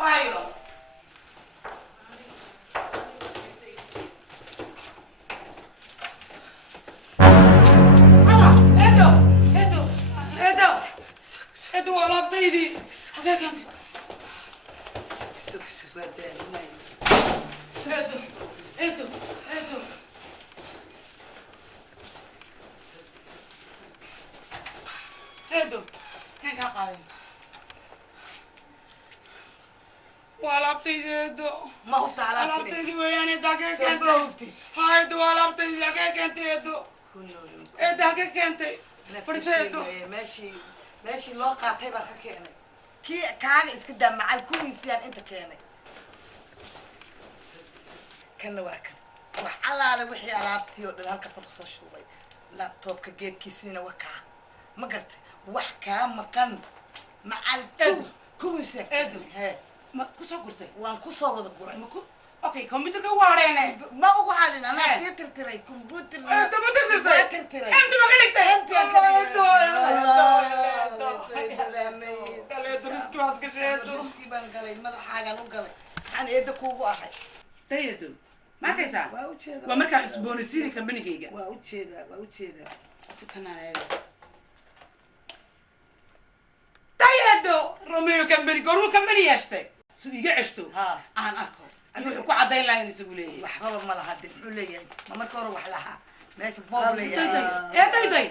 ايوه ادو على بطيدي ادو كان قاعد ولا بطيدي ادو ما هو تعالى ولا بطيدي ويعني دقيقة انت هاي ادو ولا بطيدي دقيقة انت ادو ايه دقيقة انت فريسة ادو ماشي لو قاطعي بقى كيني كي كاغا اسك دا مع الكويسيان انت كيني كان واكن وحلاله وحي alaabtii oo dhan halka soo soo shubay laptopka geedkiisina waka ma gartay wax ka maqan macal kuwiisa he ma ku soo gurtay waan ku soo wada guray okay computerka waareenay ma ugu halin ana sii tirtiray computer ma tirtirtay inta ma dhigtay inta riski baan galay madaxaagan u galay aan eeda kuugu ahay tayado ما كيسا ومركا اسبونسيني كمبني كيغا واوجيدا سكنانا تايدو روميو كمبني كورو كمبني ياشتي سو يغا عشتو aan arko ayuu ku cadeyn lahayn isagu leeyahay waxba ma laha dib xul leeyahay ma marka hore wax laha meesha boob leeyahay tay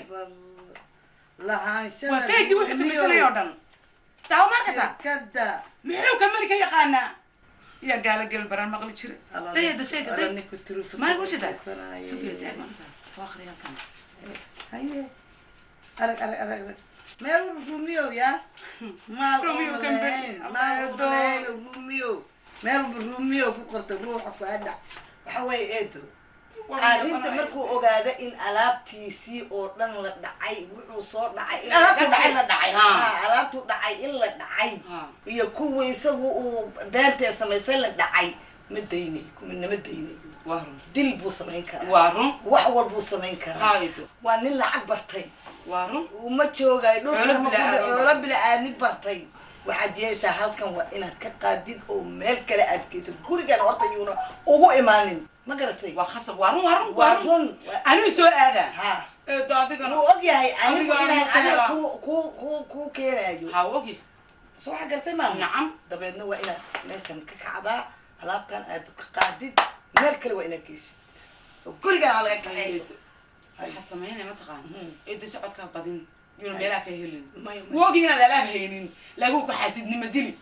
laha shan waa feegi wuxuu sameeyay oo dhan taw ma kasa kada muxuu kambani ka yaqaana يا قال قلب برا مغلي شري ده فيك ده ما يقولش ده سكيت يا جماعه فاخر يا كان هي أرك ماله روميو يا مال روميو كان مال روميو ماله روميو كقرت روحك وأدع وحوي إيدو أنت مركو أوجاده إن ألابتي سي أو لن لا دعي وصور دعي ألابتي دعي ألابتي دعي إلا دعي يكون يسوي دانتي سميسل دعي مديني من مديني وارم دل بوسمين كرا وارم وحول بوسمين كرا هايدو وأنا لا عبرتي وارم وما تشوجي رب العالمين برتي waxaad yeeshaa halkan waa inaad ka qaadid oo meel kale aad geyso gurigan horta yuuna ugu imaanin ma garatay waa khasab waarun anigu soo aada ha daadigan uu og yahay anigu inaan ku keenayo ha ogi soo waxa gartay ma nacam dabeedna waa inaad meeshan ka kacdaa alaabtan aad ka qaadid meel kale waa inaad geysid oo gurigan laga kaxeeyo waxaad sameynay ma taqaan eedo socodka badin يوم ميلاك هيلين ووجينا ذا لا هينين لاقوك حاسدني مدلي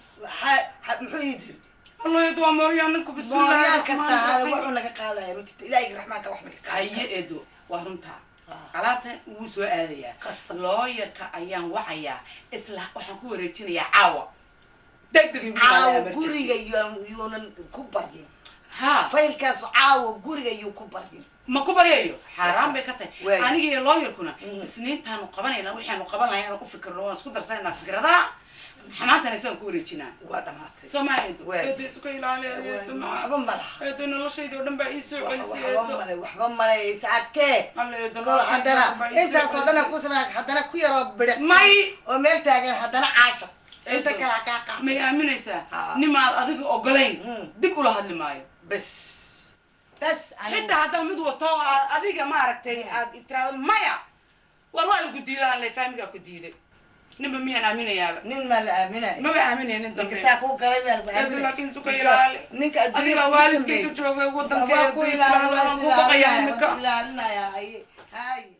محيدي الله يدوى مريانكم بسم الله الرحمن الرحيم وحنا قال يا رجت إلهي رحمك وحمك هي إدو وهرمتها علاتها وسوء هذه لا يرك أيام وحيا إصلاح وحكوا رجتني يا عاوة دقيقة عاوة قرية يون كبرين ها فايل كاس عاوة قرية يو كبرين ما كبريو حرام بكتة أنا جي لاير كنا سنين تانو قبلنا إلا وحنا قبلنا أنا أفكر لو أسكت درسنا فكرة ذا حناتنا نسوي كوريتشنا وادمات سو ما يدو يدي سكوا إلى عليه ما أبمر يدي نلا شيء ده ودم بيسوي وحبمر ساعات كه كل حدنا أنت صدنا كوسنا حدنا كوي رب بدك ماي وميل تاجر حدنا عاشق أنت كلاكا ما يأمن إيسا نما أذيك أقولين دب ولا هاد نماي بس حتى هذا مدو طاع أذيك ما ركتي ترى مايا وروح الجديدة اللي فاهمك الجديدة نبى مين أمينة يا نما الأمينة ما بأمينة أنت كساكو كلام الأمينة لكن سكوا يلال نك أديك والد كي تجوا ودم كي لا يا هاي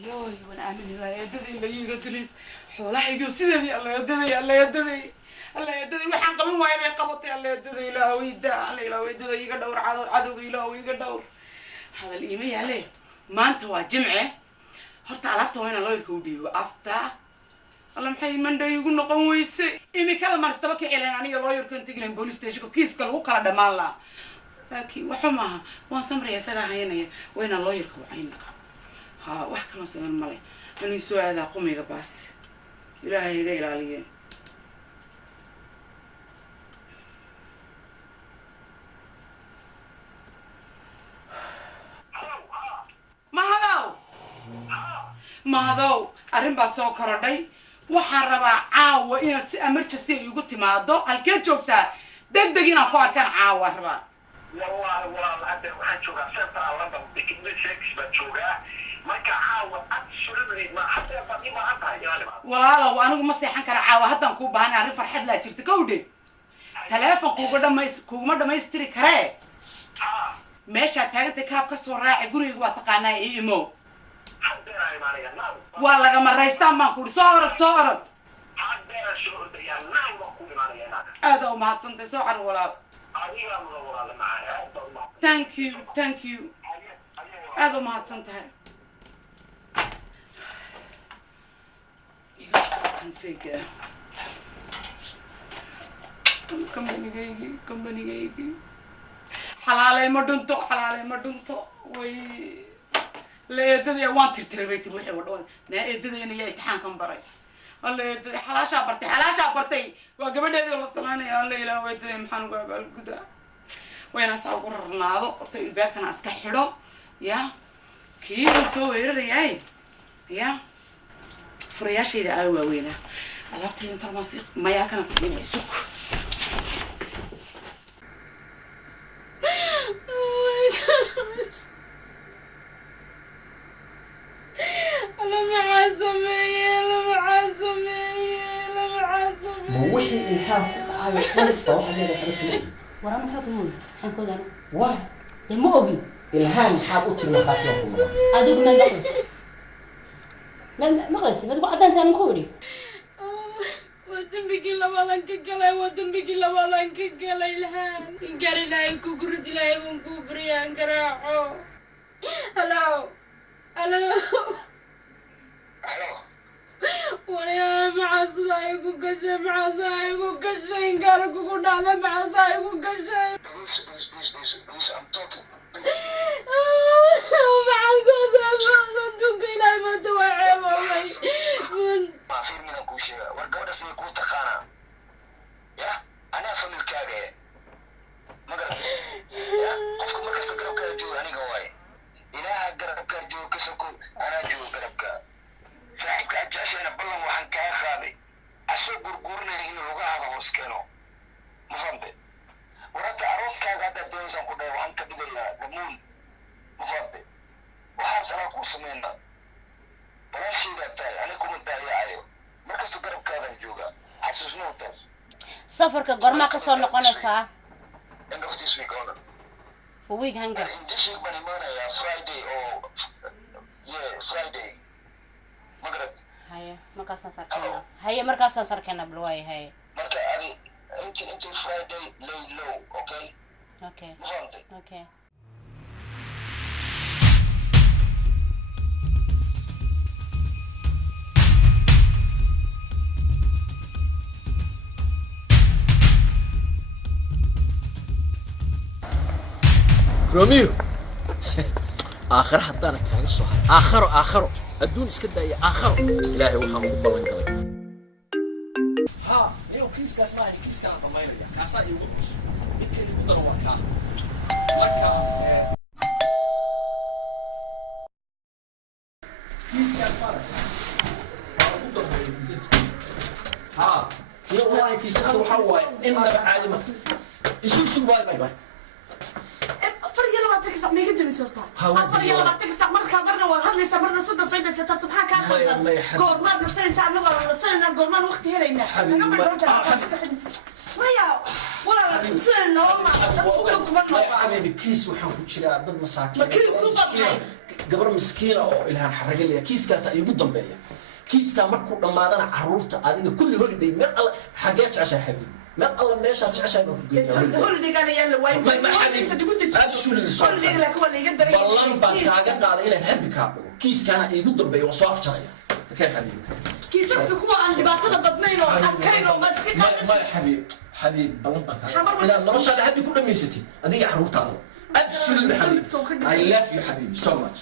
يوي وانا أمينة لا يدري لا يدري حوله يجوا سيدي الله يدري الله يدري الله يدري وحن قبل ما يبي قبضتي الله يدري لا ويدا الله يدري يقدر عدو لا ويقدر هذا الإيميل عليه ما أنت واجمعه هرت علبته وين الله يكودي وأفتح الله محي من ده يقول نقوم ويسي إيمي كلا ما استبكي إعلان عني الله يركن تجلين بوليس تيجي كيس كل وكلا دمالا لكن وحماها وانسمر يا سلا هينيا وين الله يركو عينك ها وحكي لنا سمر مالي من يسوع هذا قومي بس إلهي جاي عليه ما هذا أرين بسوا كرداي waxaan rabaa caawa inaad si emergency igu timaado halkee joogtaa degdeg inaan ku arkaan caawa rabaa والله حتى waxaan joogaa Central London Dickens baan joogaa marka caawa absolutely ma hatta fadhi ma tahay walaalow anigu ma seexan kara caawa haddaan kuu baahan arrin farxad laa jirta kowdhe telefoon kuuguma dhamaystiri karee meeshaa taagantay kaab ka soo raaci guriga waa taqaanaa ii imo waa lagama raystaan baan kuuhi soo orod aada u mahadsantay soo car walaal thank you aada u mahadsan tahay kombanigaygi xalaalay ma dhunto way la eedadaya waan tirtiray bay tiri wixii wadhawan naa eedadayna yaa imtixaankan baray alla eedada xalaashaa bartay waa gabadheedii la samaynaya alla ilaah eedadaya maxaan uga abaalgudaa wayna saa ugu rarnaado horta ilbaabkana iska xidho ya kii uu soo weerarayaay ya furayaashayda aa waaweynaa alaabtayda inta mayaa kana kudinaya sug وحي الحاق هاي قصة واحد اللي حركني ورا ما حكمون حنكون أنا واه دم أبي الهام حاقوت المخاطر أدوك من قصص ما قص بس بعدين سنقولي ودم بقول لما لنكجلا ودم بقول لما لنكجلا الهام إنكار لا يكوكرت لا يمكوبري أنكراحو هلو ويا مع صايق وكذا مع صايق وكذا إنكارك وكنا على مع صايق وكذا ومع القصة ما ندوق إلى ما توعي والله ما في من الكوشة والجودة سيكون تخانا يا أنا أفهم الكاجة ما قلت يا قفكم مركز قرب كارجو أنا جواي إلها قرب كارجو كسكو أنا جو قرب كار صاحبك أجلس أنا بالله وحن كاي خابي أسوق قرقورنا هنا لغة هذا وسكنه ما فهمت ورات عروس كاجا تدون سانكودا وحن كبيرة دمون ما فهمت وحاس أنا كوسمينا بلاش يدتاي أنا كم تاي عيو مركز قرب كذا جوجا حسوس نوتس سفرك قرما كسر نقنصها end of this week on ويك هنجر in this week bani mana ya Friday or Friday مقرد هيا مركز سركنا هيا مركز سركنا بالواي هيا مركز أنا أنت Friday lay low okay ما فهمت اوكي روميو آخر حتى أنا كاغا سو آخر الدون اسكدا يا آخر إلهي وحنا مقبلن قلي ها ليو كيس كاس ماني كيس كان ضمينيا كاسا يوم بس midka igu daro waa kaa marka kiiskaas mara waa ugu dambeeyay kiisaska haa iyo wallahi kiisaska waxaa waaye inaba caadi ma isug bye فريق لما تكسر ما يقدر يسلطها فريق لما تكسر مرة وهذا لسه مرة صدق فايدة ستة بحال كان قول ما بنصير ساعة نقول نصير قول ما وقت هلا لنا ولا نصير نوم حبيبي كيس وحن كجرا dad masaakiin gabar miskiina oo ilaahan xaragelaya kiiskaas ay ugu dambeeyay kiiska markuu dhamaadana caruurta adiga kulli holiday meel alla xagee jeceshay xabiibi meel alla meesha jeceshay ku geeyay holiday gaana yalla way ma xabiibi inta ku dejisay holiday la kuwa liga daray ballan baan kaaga qaaday inaan habi ka dhigo kiiskana ay ugu dambeeyay oo soo afjaraya ka xabiibi kiisaska kuwa aan dhibaatada badnayn oo adkayn oo mad si ma حبيب بالله بك إذا نرش هذا حبي كله ميستي أديك حروت هذا absolutely حبيب I love you حبيب so much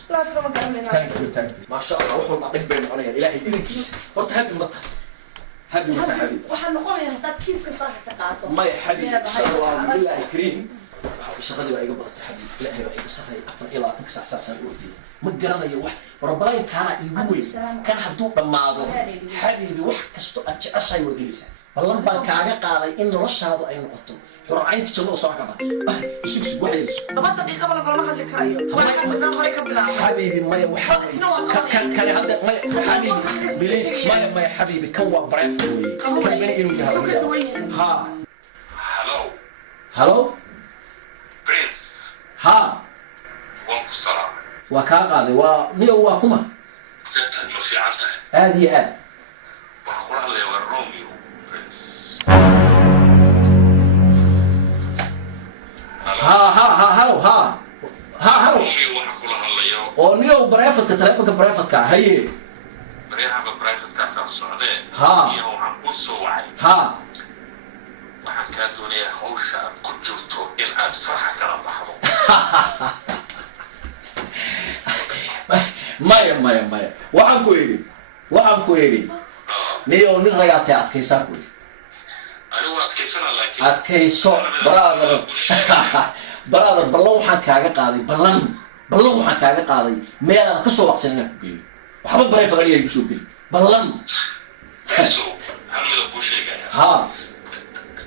thank you ما شاء الله وحول معك بين عليا إلهي إذا كيس قلت هبي مطر هبي مطر حبيب وحنقول يا هذا كيس فرح تقاطع ما يا حبيب إن شاء الله بالله كريم شغلي وعيق بطل حبيب إلهي وعيق صحي أفضل إلى تكسر أساسا الأولى ma garanayo wax barbarayn kaana iigu weyn kan hadduu dhammaado xabiibi wax kasto aad jeceshahay waad helaysaa ballan baan kaaga qaaday in noloshaadu ay noqoto xurcaynta jannada soo kaba isug wax yeelso 2 daqiiqo bal golma hadli karayo waxaan sadan hore ka bilaabay حبيبي ما كان هذا ما حبيبي بليز ما حبيبي كان وبريف كان بين إنه ها هلو برنس ها وانكو السلام وكان قاضي ونيو وكما سنتها انه في عالتها هذه وحقول الله يا روميو برنس هلو هلو روميو وحقول الله يا ونيو بريفتك تلفك بريفتك هي بريها ببرايفت كافة السعودية ها. iyo waxaan ku soo wacay ها waxaan kaa doonayaa hawsha aad ku jirto in aad farxa kala baxdo maya waxaan ku iri niyo nin ragaatay adkaysaa ku iri anigu adkaysana laakiin adkayso brother ballan waxaan kaaga qaaday meel aad ka soo waqsan inaan ku geeyo waxba bareef aniga igu soo geli ballan so hal mida kuu sheegaya ها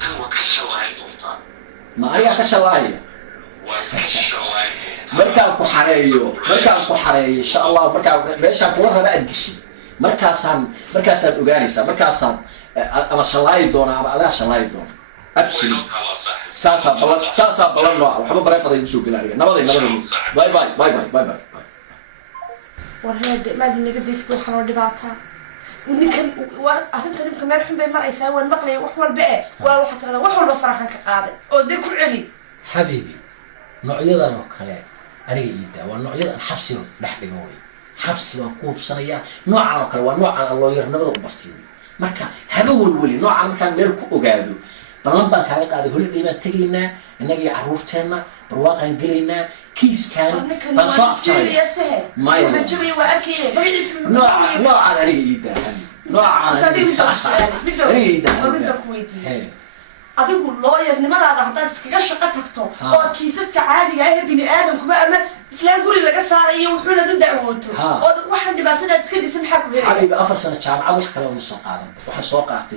tan waad ka shalayn doontaa ما أنا كشلاية waad ka shalayn doontaa مركان كحرية إن شاء الله مركان بيشان كلها بقى الجشي مركاسان أوجانيسا مركاسان أنا شلاية دونا أنا شلاية دونا أبشر ساسا بلان نوع وحبا بريفة يوسف بلاري نبضي باي warheed maadi naga deysku waxaan oo dhibaataa ninkan waa arrintan ninka meel xun bay maraysaa waan maqlay wax walba waa waxa tirada wax walba faraxan ka qaaday oo dib ku celi حبيبي نوعيدا وكله أنا يدا ونوعيدا حبسي نحن نوعي حبسي وكوب صنيا نوع وكله ونوع الله يرنبض وبرتيني مركا هبول ولي نوع مكان ملك أجادو بلنبا كان قاعد يقول لي ما تجينا نجي عروتنا برواقا نجينا كيس كان بنصاف ما يجري واكيد نوع على ريدا نوع على ريدا adigu looyarnimadaada haddaad iskaga shaqo tagto oo kiisaska caadiga ah bini aadamkuba ama islaan guri laga saarayo wuxuuna u dacwooto oo waxaan dhibaatadaad iska disan maxaa ku helay حبيبي أفر سنة جامعة وح كلام نص قادم وح سوق عتي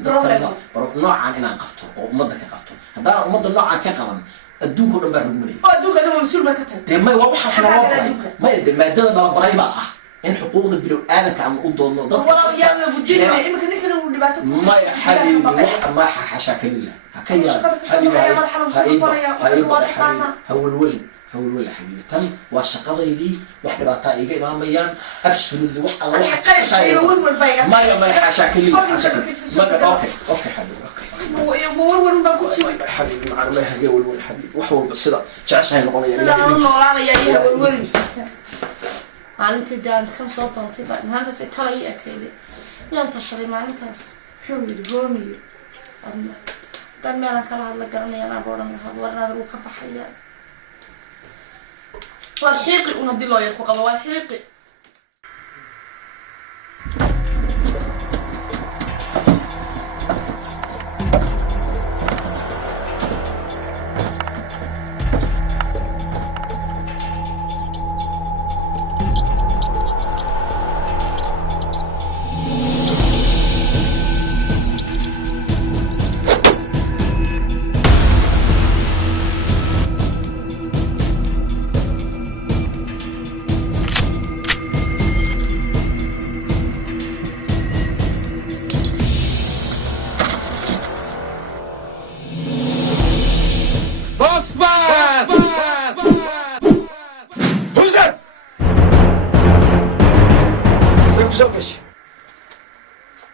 نوع عن إن قبته ومدة كقبته هذا مدة نوع عن كقبن الدوق كله برمني الدوق هذا مسؤول ما كتب ما يوضح إحنا ما يدري ما يدري ما براي بقى إن حقوق البلو أنا كعم أقول ضد والله يلا بدينا إما كنا كنا ودبعت ما يا حبيبي ما حاشا كله هكيا حبيبي هو الولد حبيبي تم والشقة دي واحدة بقى يجي إمام بيان أبسل اللي واحد ما يا حاشا كله ما أوكي حبيبي حبيبي معنا ما يهجي والولد حبيبي وحول بالصدق تعيش هاي القضية maalintii daan kan soo bantay baa maantaas ay talay akayday yaan tashaday maalintaas wuxuu yidhi goomiyo adna dan meelan kala hadla garanayaan aboodan hadwarnaada uu ka baxaya waa xiiqi una dilooya ku qabo waa xiiqi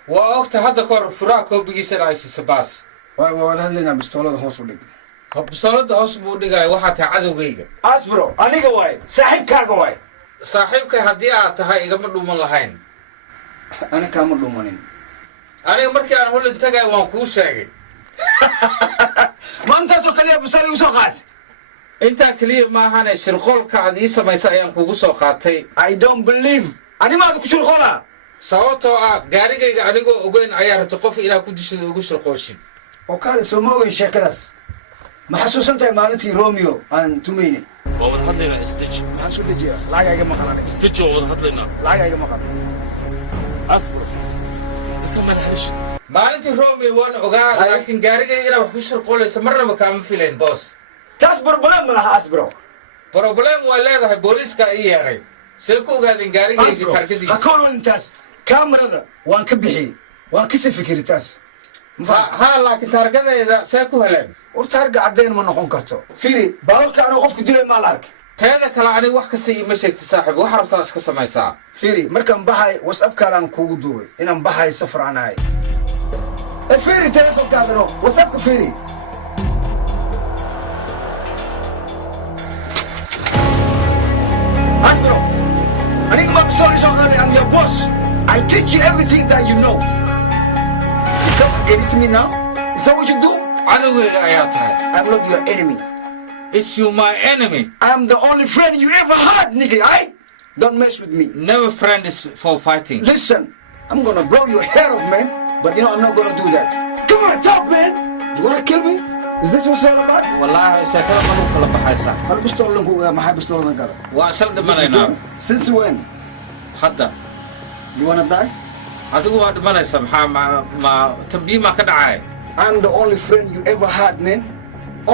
وقت هذا كور فراق هو بيجي سرايس سباس. ولا لنا بستولد هوس ودق. بستولد هوس بودقاي واحد عدو جيجا. أصبروا أنا جواي صاحب كاجواي. صاحبك هدي أتهاي قبل دوم اللهين. أنا كامل دومانين. أنا مركي أنا هو اللي انتجا وانكوساجي. ما أنت سوق لي بستولد وسوقات. أنت كليف ما هنا شرقول كعديسة ما يسأل كوسوقاتي. I don't believe. أنا ما أدري شرقولا. sababtoo ah gaarigayga anigoo ogeyn ayaa rabtay qof ilaa ku dishada ugu shirqooshin oo kale soo moogay sheekadaas ma xasuusantahay maalintii Romeo aan tumayne وأنا هذلنا استج maxaan soo dejiyaa lacagayga maqan aniga استج وأنا هذلنا lacagayga maqan أصبر إنت ما نحرش maalintii romi waan ogaa laakiin gaarigayga inaa wax ku shirqoolaysa marnaba kaama filayn boos taas problem ma laha asbro problem waa leedahay booliiska ii yeeray see ku ogaadeen gaarigayga ha targadiisa koololin taas kaamarada waan ka bixiyey waan kasi fikiri taas ha laakiin taargadayda see ku heleen horta harga caddayn ma noqon karto fiiri baalalka anoo qofku dilay maa la arkay teeda kale aniga wax kasta iima sheegta saaxiib wax rabtaa iska samaysaa fiiri markaan baxay whatsappkaalaan kuugu duubay inaan baxay safar aan ahay fiiri telefonkaadano whatsappka fiiri asbro aniga ma pistool isoo qaaday I'm your boss I teach you everything that you know you come against me now is that what you do cadowgeyga ayaa tahay I'm not your enemy is you my enemy I'm the only friend you ever had nigga right don't mess with me never friend is for fighting listen I'm gonna blow your head off man but you know I'm not gonna do that come on talk man you wanna kill me is this what's all about wallaahi sheekada manu kala baxaysaa hal pistoolan ku maxay pistooladan kale waa isla dhimanaynaa since when hadda you wanna die adigu waa dhimanaysa maxaa ma tambiih maa ka dhacay I'm the only friend you ever had man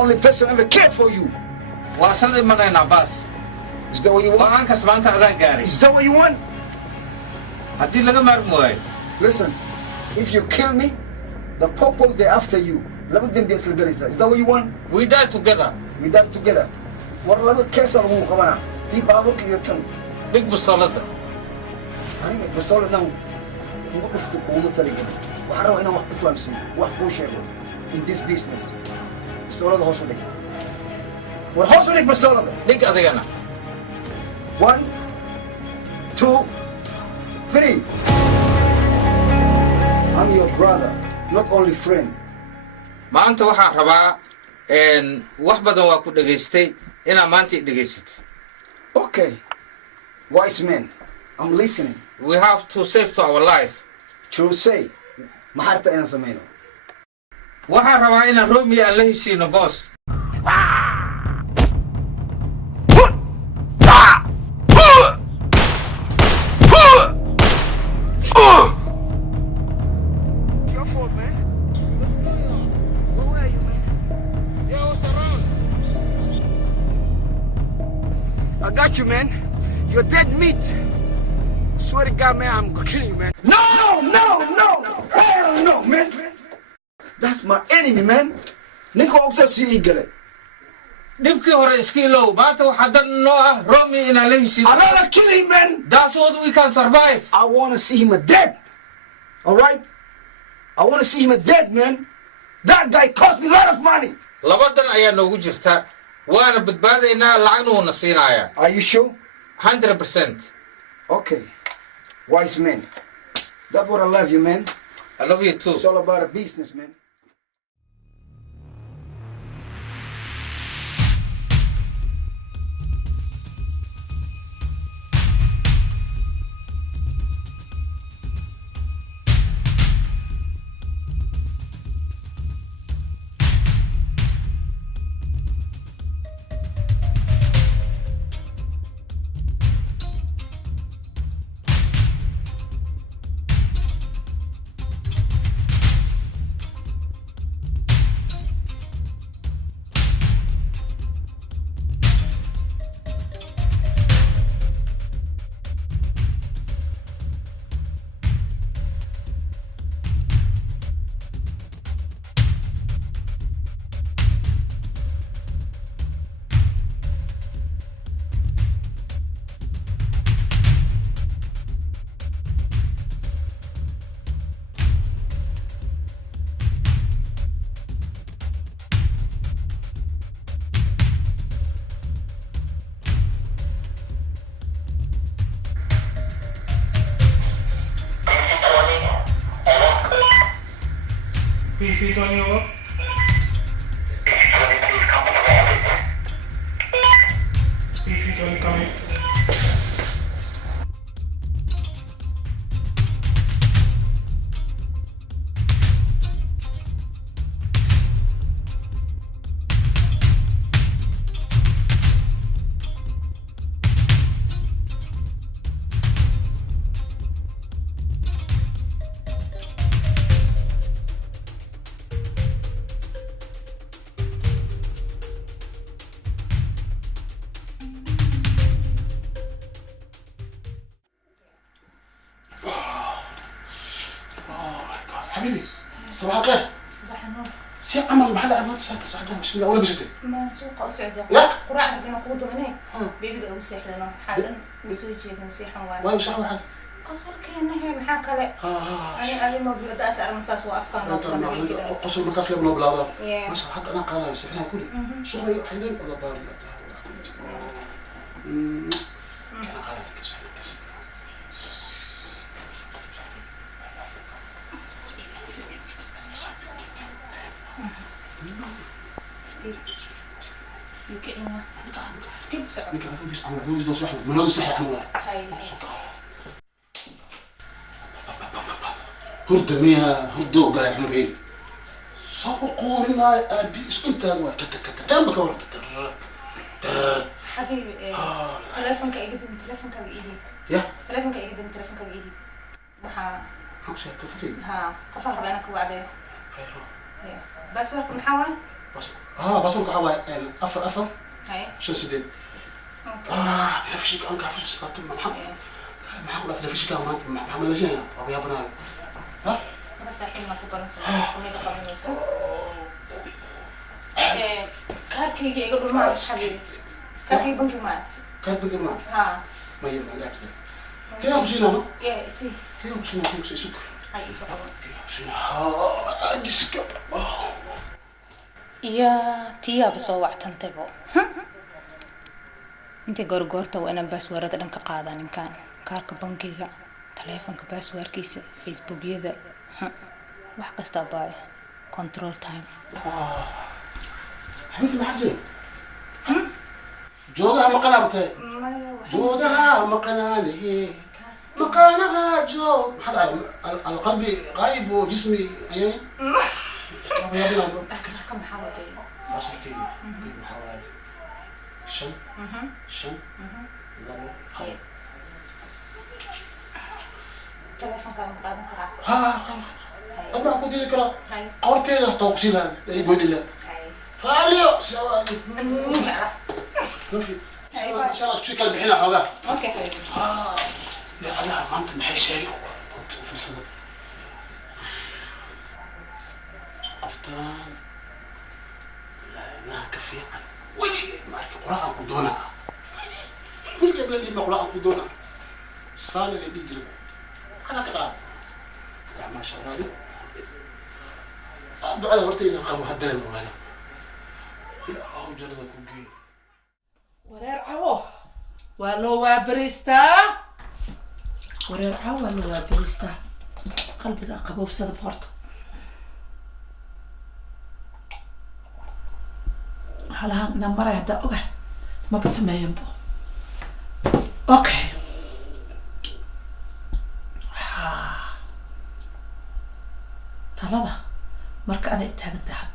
only person ever cared for you waa isla dhimanaynaa baas is that what you want go-aankas maanta adaan gaaray is that what you want haddii laga maarmi waayo listen if you kill me the popo they after you laba dembi isla galaysa is that what you want we die together we die together war laba keesa lagu qabana tii baaburka iyo tan dhig bustoolada aniga pistooladan ugu dhufto kuuma taliga waxaan rabaa inaan wax ku fahamsiiyo wax kuu sheego in this business pistoolada hoos u dhig war hoos u dhig pistoolada dhig adigana 1 2 3 I'm your brother not only friend maanta waxaan rabaa wax badan waa ku dhegaystay inaa maanta i dhegaysatid okay wise man I'm listening we have to save to our life to say maxaa rabtaa inaan samayno waxaan rabaa inaan romi aan la heshiino boos your fault man what's going on where are you man yo what's around I got you man you're dead meat swear to God man I'm gonna kill you man no hell no man that's my enemy man ninka ogta sii galay dhibkii hore iska ilow maanta waxaa dan noo ah romi inaan la heshiino I'm not gonna kill him man that's what we can survive I want to see him dead all right I want to see him dead man that guy cost me a lot of money labadan ayaa noogu jirta waana badbaadaynaa lacagna wuuna siinayaa are you sure 100% okay wise man that's what I love you man I love you too it's all about a business man PC 20 over. PC 20 coming. صباح الخير. صباح النور. سي عمل محل عملت ساعتها بسم الله ولا بستي. ما سوق أسعد. لا. قراءة ربنا قود هناك. بيبدأ أوسح لنا حالا وسوي مسيحا واحد. واي وشحن واحد. قصر كأنه هي محاك له. أنا ما بيبدأ أسأل مساس وأفكار ما قصر مكاس لبنان بلا بلا. ما شاء الله حتى أنا قال بس إحنا كله. شو هي حيدين الله بارك كان قالت كذا. يمكن تبصر. يمكن هذول بيس عمل هذول بيس دوس واحد من هذول صحيح عمله. هرد ميها هردو قال عمل إيه؟ صار قورنا أبي إيش أنت ما كم بكور. حبيبي تلفونك يقدم تلفونك بإيدي. يا. تلفونك يقدم تلفونك بإيدي. وها. هوش تفكير. ها قفاه بينك وبعدين. بس ورك محاولة. بس ورك حاول أفر. هاي. شو سيدي؟ تلفشي كان كافر سقط الملحق. ما حقول تلفشي كان ما أنت محمل زين أبي أبناء. ها؟ بس الحين ما كبر مثلا وميدا قبل نص. كاركي يقولوا ما حبيبي. كاركي بنكي ما. كاركي بنكي ما. ها. ما يبغى لا أحسن. كيف مشينا أنا؟ يا سي. كيف مشينا كيف سكر؟ هاي سكر. كيف مشينا؟ أجسك. يا تيا بسوع تنتبه. أنت قرقرت وأنا بس ورد لك قاعدة إن كان كارك بنكيها تليفونك بس وركيس فيسبوك يذا وحق استباي كنترول تايم. حبيبتي ما حجي. جودها مقنع بتاعي. جودها مقنعني مقنعها جو. هذا القلب غايب وجسمي يعني. بس كم حاولت. بس كتير. كتير محاولات. شن. لا. تلفون كان مقابل كرا. طبعا كنت ذكرى. قرتي له توصيلات يقول لي. هاليو سوالي. ما في. إن شاء الله تشوفي كلب الحين حوالي. أوكي حبيبي. يا على ما أنت محي شيء في الصدر. قفطان. لا ما كفي عن. ودي ما قراءة كدونا. كل قبل اللي بقراءة كدونا. الصالة اللي بيجرب. أنا كذا. لا ما شاء الله. دعاء ورتينا قام هدنا المولانا. إلى أهو جلد كوجي. wareer cawo waa loo waabareystaa wareer cawo waa loo waabareystaa qalbiga qaboobsada horta halahan inaan maray haddaa oga maba sameeyanbo okay talada marka ana itaagantahay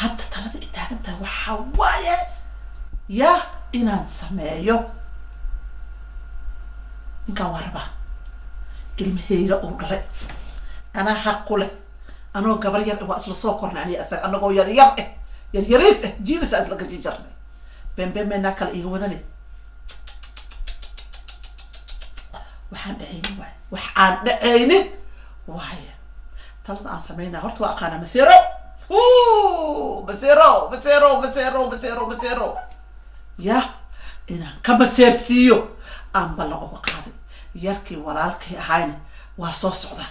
hadda talada itaagantahay waxaa waaye يا إنان سمايو إن كان وربا المهيجة أوغلي أنا حقولي أنا قبل ير وأصل صوكر يعني أسأل أنا قو يريس جيلس أسلك جيجرني بين ما ناكل إيه وذني وحان دعيني واي وحان دعيني واي طلع سمينا هرت وأقانا مسيرو مسيرو يا إنا كم سيرسيو أم بلا أوقات يركي ورالكي هاين واسوس عدا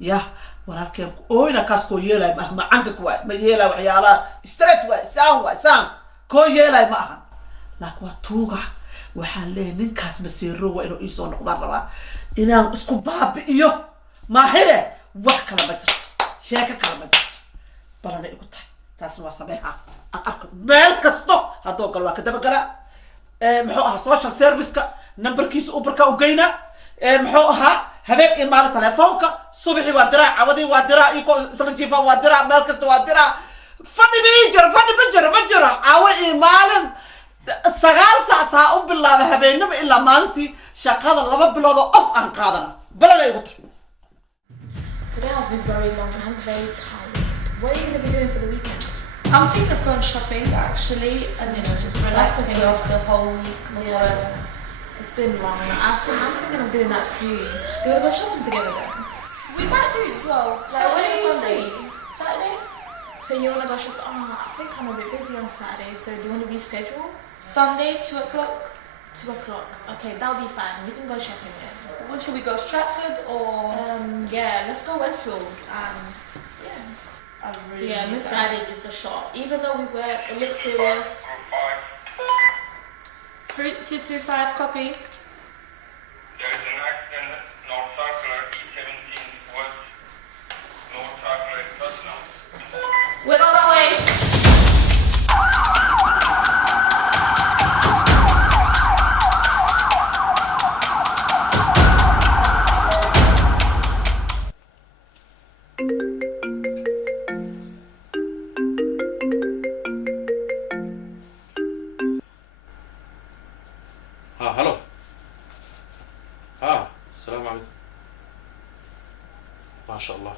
يا ورالكي أوينا كاسكو يلا ما عندك واي ما يلا وعيالا استريت واي سام كو يلا ما لك واتوغا وحالي ننكاس مسيرو وإنو إيسو نقدر ربا إنا اسكو باب إيو ما هيري وحكا لمجر شاكا كلمجر بلا نيقو taasna waa sameexa aan arko meel kasto haddoo kale waa ka dabagala muxuu ahaa social service-ka numberkiisa uberka u geyna muxuu ahaa habeen iyo maalin telefoonka subaxii waa diraa cawadii waa diraa iyo isla jiifaan waa diraa meel kasta waa diraa fadhi ma jiro cawo iyo maalin 9 saac saa u bilaaba habeenimo ilaa maalintii shaqada 2 bilood oo off aan qaadana balana igu tahay. Today has been very long and I'm very tired. What are you going to be doing for the weekend? I'm thinking of going shopping actually and just relaxing off the whole week of work. It's been long. I'm thinking of doing that too. Do you want to go shopping together then? We might do as well. Like when it's Sunday. Saturday? So you wanna go shopping? Oh, I think I'm a bit busy on Saturday, so do you wanna reschedule? Sunday, 2 o'clock? 2 o'clock. Okay, that'll be fine. We can go shopping then. When should we go? Stratford or? Yeah, let's go Westfield. Yeah, Misguided is the shop. Even though we work, it looks serious. 3225 copy. There is an accident, North Circular, E17 West, North Circular, Tottenham. We're on our way. هلو السلام عليكم ما شاء الله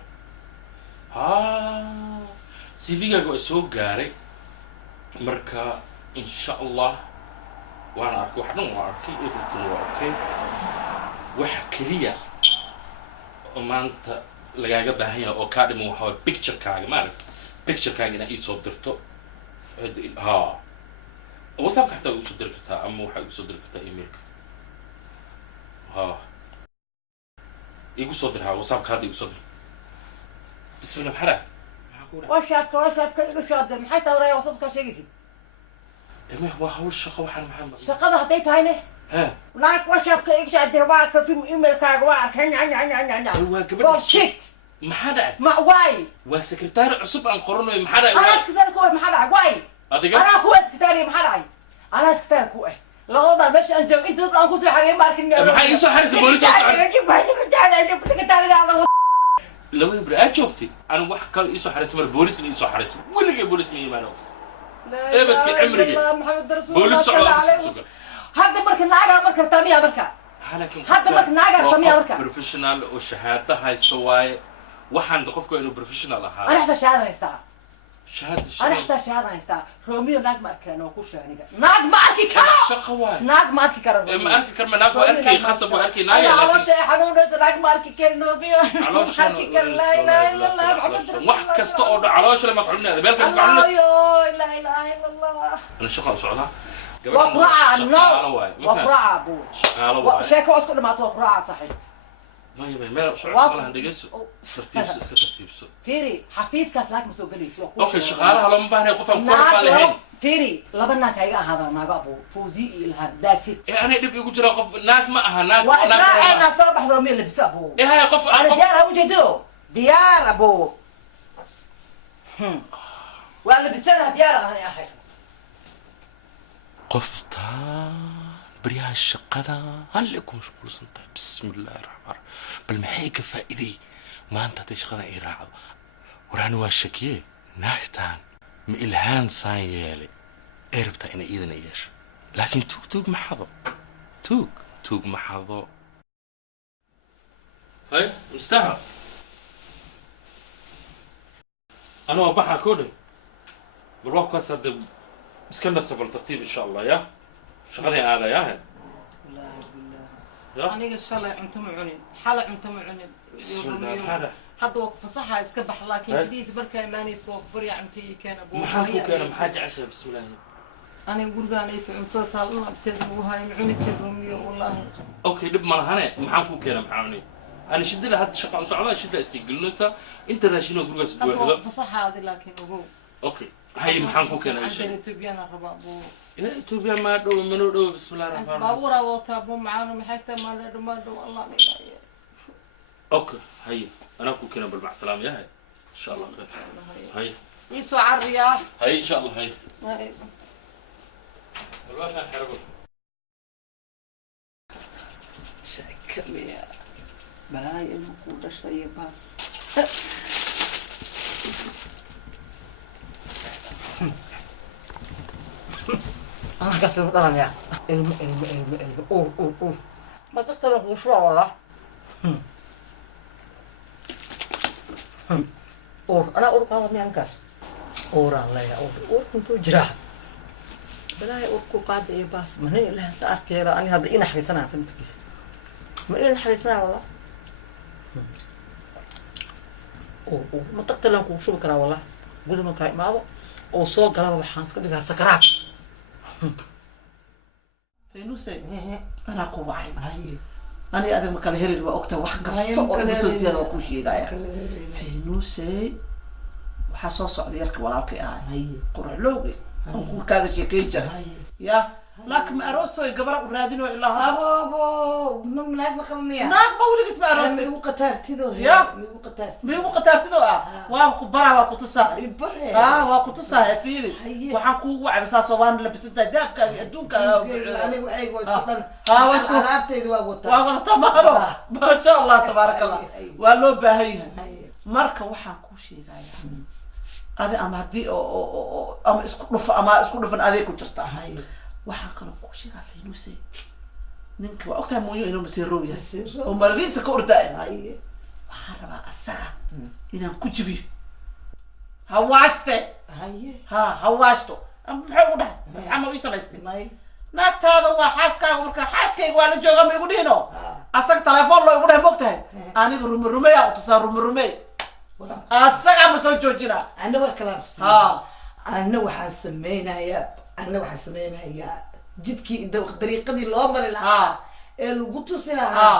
CV-gaaga waa soo gaaray marka insha allah waan arkay wax dhan waa arkay everything waa okay wax keliya oo maanta lagaaga baahan yahay oo kaa dhiman waxaa waay picturekaaga maaragta picturekaaga inaad iisoo dirto whatsappka xataa igu soo diri kartaa ama waxaa igu soo diri kartaa emailka igu soo dir whatsappka hadda igu soo dir bismillah maxaa وشابك إيش شادر محيط وراي وصلت كل شيء جزء. ما هو هول شقة وحنا محمد. شقة ده هتيت هينه. ها. نايك وشابك إيش شادر واقف في إيميل كارواك هني. أيوة قبل. شيت. محدا. ما واي. وسكرتير عصب أن قرنه محدا. أنا سكرتير كوي محدا واي. أنا كوي سكرتير محدا. أنا سكرتير كوي. لا ما مش أنت تطلع كوسي حريم ماركين. ما يسوى حارس البوليس. لو يبرأ أجوبتي أنا واحد قال يسوى حارس مر بوليس اللي يسوى حارس ولا جاي بوليس مين ما نوفس. إيه بدك عمري. محمد رسول بوليس صعب. هذا مركز ناقة مركز تامية مركز. هذا مركز ناقة تامية مركز. بروفيشنال وشهادة هاي استواي وحن دخفكوا إنه بروفيشنال هذا. أنا أحتاج شهادة يستاهل. شهادة. أنا أحتاج شهادة يستاهل. روميو ناق ماركي أنا وكوش يعني. ناق ماركي كا. شقواي. ناق ماركي كا. ماركي كرم ناق وأركي خصب وأركي نايا. أنا أول شيء حنون ناق ماركي كا روميو. ماركي كا لا إله إلا الله محمد رسول الله. واحد كستو علاش لما قعدنا هذا بالك قعدنا. لا إله إلا الله. أنا شقة سعودها. وقرعة نو. وقرعة أبو. شقة شيكو أسكت ما توقرعة صحيح. ما شعور ما عندك إيش ترتيب سو فيري حفيز كاس لاك مسوق لي سو أوكي شغالة هلا مبهنا يقفهم كل فالهين فيري لبنا كايغا هذا ناقا أبو فوزي الهان داسيت أنا اللي بيقول جرا قف ناك ما ناك أنا صباح رومي اللي بس أبو هاي قف أنا ديار أبو جدو ديار أبو وأنا بسنة ديار أنا أخي قفتا بريها الشقة هل لكم مشغول سنتا بسم الله الرحمن الرحيم بالمحيك فائدي ما أنت تشغل إيراعه وراني واشكيه ناكتان مإلهان سايالي إربتا إن إذن إيش لكن توك محظو توك محظو هاي مستحى أنا وبحا كودي بالوقت كسر مسكنا السفر ترتيب إن شاء الله يا شغلي هذا يا هن أنا إن شاء الله أنتم عنين حلا أنتم عنين بسم الله هذا هذا وقف صحة يسكبح لكن بديس بركة ماني يسبوق بريع أنتي كان أبوه محاكو كان محاج عشاء بسم الله أنا أقول أنا يتعنتو طالنا بتدموها يمعنك الرومية والله أوكي لب مرة محاكو كان محاوني أنا شد لها هاد شقة وصعبة شد لها استيقل نسا أنت راشينو أقول لك هذا وقف صحة هذه لكن أبوه أوكي هاي محاكو كان أي شيء توبيان الربابو توبيان ما دو منو دو بسم الله الرحمن الرحيم بابورا وطابو معانا محيطة ما دو الله ميلاي أوكي هاي أنا أكون كنا بالمع سلام يا هاي إن شاء الله خير هاي يسوع عريا هاي إن شاء الله هاي والله حرقوا شكل يا بلاي المقودة شوية بس أنا قصدي مثلا يا أوه ما تختلف مشروع والله أنا أورك هذا ميانكاس أورا لا يا أور كنتو جراح بلاي أوركو قاعد إيه باس من هي لها ساعة كيرا أنا هذا إيه نحرسنا سمت كيس من إيه نحرسنا والله ma taqtalaan kugu shubi karaa wallah guri markaa imaado oo soo galaba waxaan iska dhigaa sakaraad faynuse anaa ku wacay aniga adiga makala herin waa ogtahay wax kasta oo igu soo jeeda waa kuu sheegaya faynuse waxaa soo socda yarka walaalkay ahaa quruxlowge aan ku kaaga sheekeyn jiray ya laakiin ma aroosoy gabara u raadino ilaa abo naag ma qaba miya naag ma weligiis ma aroos migu qataartido ya migu qataartido waa ku baraa waa ku tusaa waa ku tusaa fiiri waxaan kuugu wacay saas waan labisantahay daabka adduunka aniga waxay waa isku dhan alaabtayda waa wata mahalo maasha allah tabaaraka allah waa loo baahan yahay marka waxaan kuu sheegayaa adi ama haddii ama isku dhufo ama isku dhufan adeeg ku jirta waxaan kaloo kuu sheegaa faynuse ninka waa ogtahay mooyo inuu masiiroow yahay oo maradiisa ka ordaay waxaan rabaa asaga inaan ku jibiyo hawaashte hawaashto maxay ugu dhahay mascama ii samaystay naagtaada waa xaaskaaga marka xaaskayga waa la jooga ma igu dhihino asaga telefoon loo igu dhahay mogtahay aniga rumerumeya utusaa rumerumey asaga ma soo joojina ana waa kala ana waxaan samaynayaa jidkii dariiqadii loo mari lahaa ee lagu tusi lahaa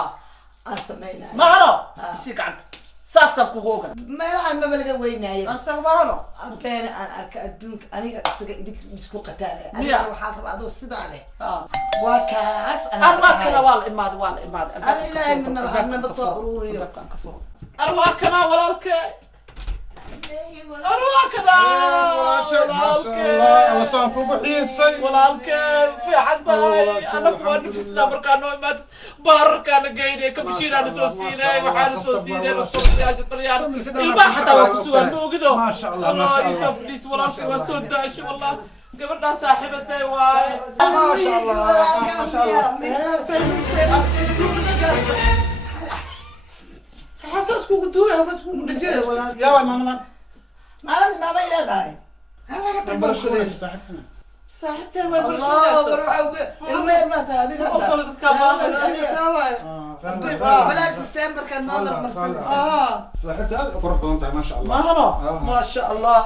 aan samaynaya mahano isi gacanta saasaan kugu oga meelahaan maba laga weynaayo asaga mahano beena aan arka adduunka aniga isaga idinka isku qataaraya aniga waxaan rabaa adoo sidaa leh waa kaas arwaakana waa la imaaday ana ilaahay minaba soo ururiyo arwaakana walaalkee arwaakana wasaan kugu xiisay walaalkee fiican tahay anagu waa nufisnaa markaa noo imaad baararkaana geynay kabishiinaana soo siinay waxaana soo siinay rasuulyaasha talyaan ilmaha xataa waa ku sugaan ma ogido allah isa fadhiis walaalkii waa soo daasho wallah gabadhaa saaxiibaday waaye maasha allah حاسس كوكو دوي أنا بتكون مدجاج يا وين ماما ما إلى ذاي أنا قلت برشلونة صاحبتنا صاحبتها وين الله بروح المير مات هذه بلاك سيستمبر كان نمر مرسل صاحبتها قرب بنتها ما شاء الله ما شاء الله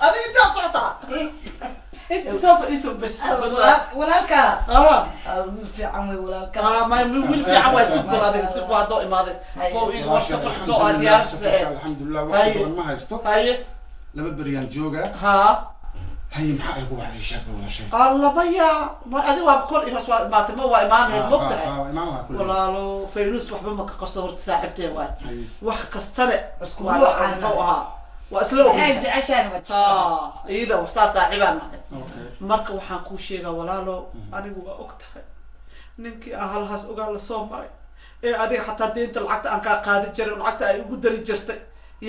هذه أنت صعطة انت سوف اسم بس ولالكا في عمي ولالكا ما يقول في عمي سكر هذا سكر هذا ما هذا فوق وصفر سو ديار الحمد لله واحد ما هيستو هاي لما بريان جوجا ها هي محا يقول على شاب ولا شيء الله بيا ما ادي وكل إيش ما تما وإيمان هاد مقطع والله لو فيروس وحبه ما كقصة ساحبتي واي وح كسترع اسكوا عن ضوها واسلوب حاجة عشان إذا وصا صاحبنا marka waxaan ku sheegaa walaalo anigu waa ogtahay ninkii aan halhaas ogaa la soo maray ee adiga xataa deynta lacagta aan kaa qaadi jiray lacagta ay ugu dari jirtay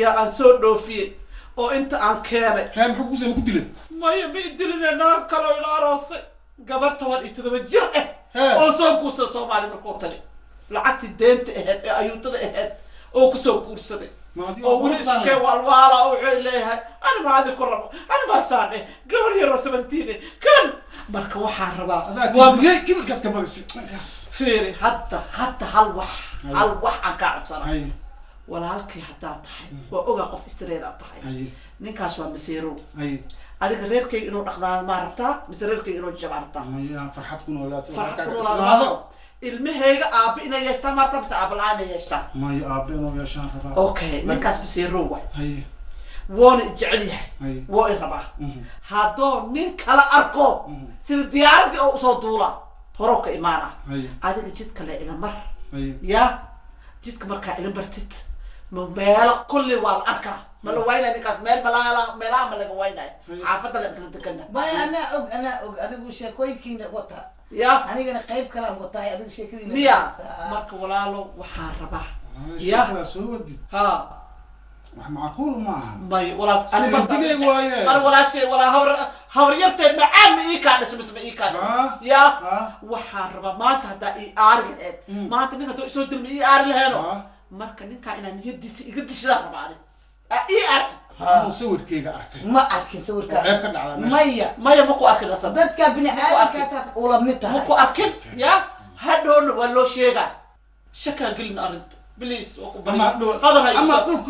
yaa aan soo dhoofiyey oo inta aan keenay maxaa kuusan ku dilay maya ma idilina naag kaloo ila aroosay gabar 17 jir oo soo guursa Soomaali markuu tagay lacagtii deynta ahayd ee ayuutada ahayd oo ku soo guursaday oo weli iskee walwaala wuxuu leeyahay ana ma adi ku rabo ana ma saane gabar yar oo 17 kan marka waxaan rabaa waa miyay kilka ka badisay fiiri hadda hal wax aan ka codsanahay walaalkii hadaa tahay waa ogaa qof istireed aad tahay ninkaas waa masiiro adiga reerkayga inuu dhaqdaa ma rabtaa mise reerkayga inuu jabaa rabtaa maya farxad ku noolaato farxad ku noolaato ilmahayga aabe inay yeeshtaan marta mise aabe la'aan ay yeeshtaan maya aabe inuu yeeshaan rabaa okay ninkaas masiiro waay woona jecel yahay woo i rabaa haddoo nin kala arko sida diyaaradii oo usoo duula horow ka imaana adiga jid kale ila mar ya jidka markaa ila martid meelo kulli waa la arkaa ma la waynaya ninkaas meelaha ma laga waynaya xaafadda la isla dekana maya anaa og adigu sheekooyinkiina wata ya anigana qayb kalaan wataay adiga sheekadiina miya marka walaalo waxaan rabaa ya soo wadid ha wax macquul ma aha may walaal أنا ولا شيء ولا هور يرتي معام إيكان اسمه إيكان يا وحرب ما أنت هذا إيارج ما أنت نيجا تو يسوي تلمي إيارج هنا ما كان نيجا إن يدي يدي شلون بعدين إيارج سوور كيجا ما أكل سوور كا مية مكو أكل أصلا ده كابني آدم كاسات ولا متى مكو أكل يا هدول ولا شيء شكل قلنا أرد بليز أما دولك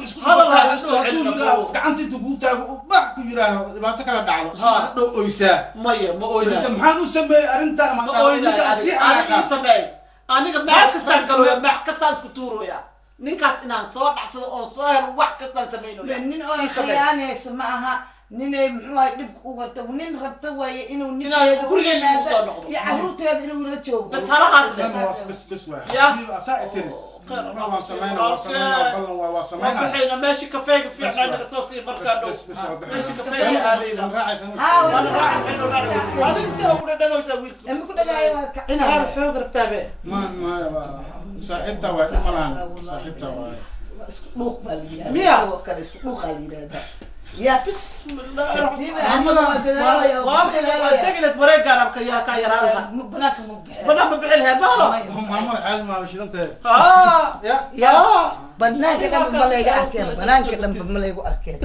اسكو قعنتي تقول تاغو باع كيراه ما تكلا دعو ها دو اويسا مايا ما اوينا maxaan u sameeyay arintan ma ooyna si aan sameey aniga meel kasta galo meel kasta isku tuuraya ninkaas inaan soo dhacsado oo soo helo wax kasta sameeyno nin oo khiyaanaysa ma aha ninay muxuu dib u wata nin rabta waaye inuu ninkeeda u yimaado iyo caruurteeda inuu la joogo bas halahaas bas waa saa'itin ما سمعنا وحنا ماشي كافيه في عندنا صوصي بركادو ماشي كافيه علينا وانا راعي انت ولا نسوي اما كنا جاي انا عارف حوض ربتابه ما صاحبتها وملان صاحبتها اسكو بالي ميا وكان اسكو خلينا يا بسم الله الرحمن الرحيم وانت بريك عربك يا كايرانها بنات بنات بحلها بالا هم عالم ما شي انت يا بنات كده بملايق اركين بنات كده بملايق اركين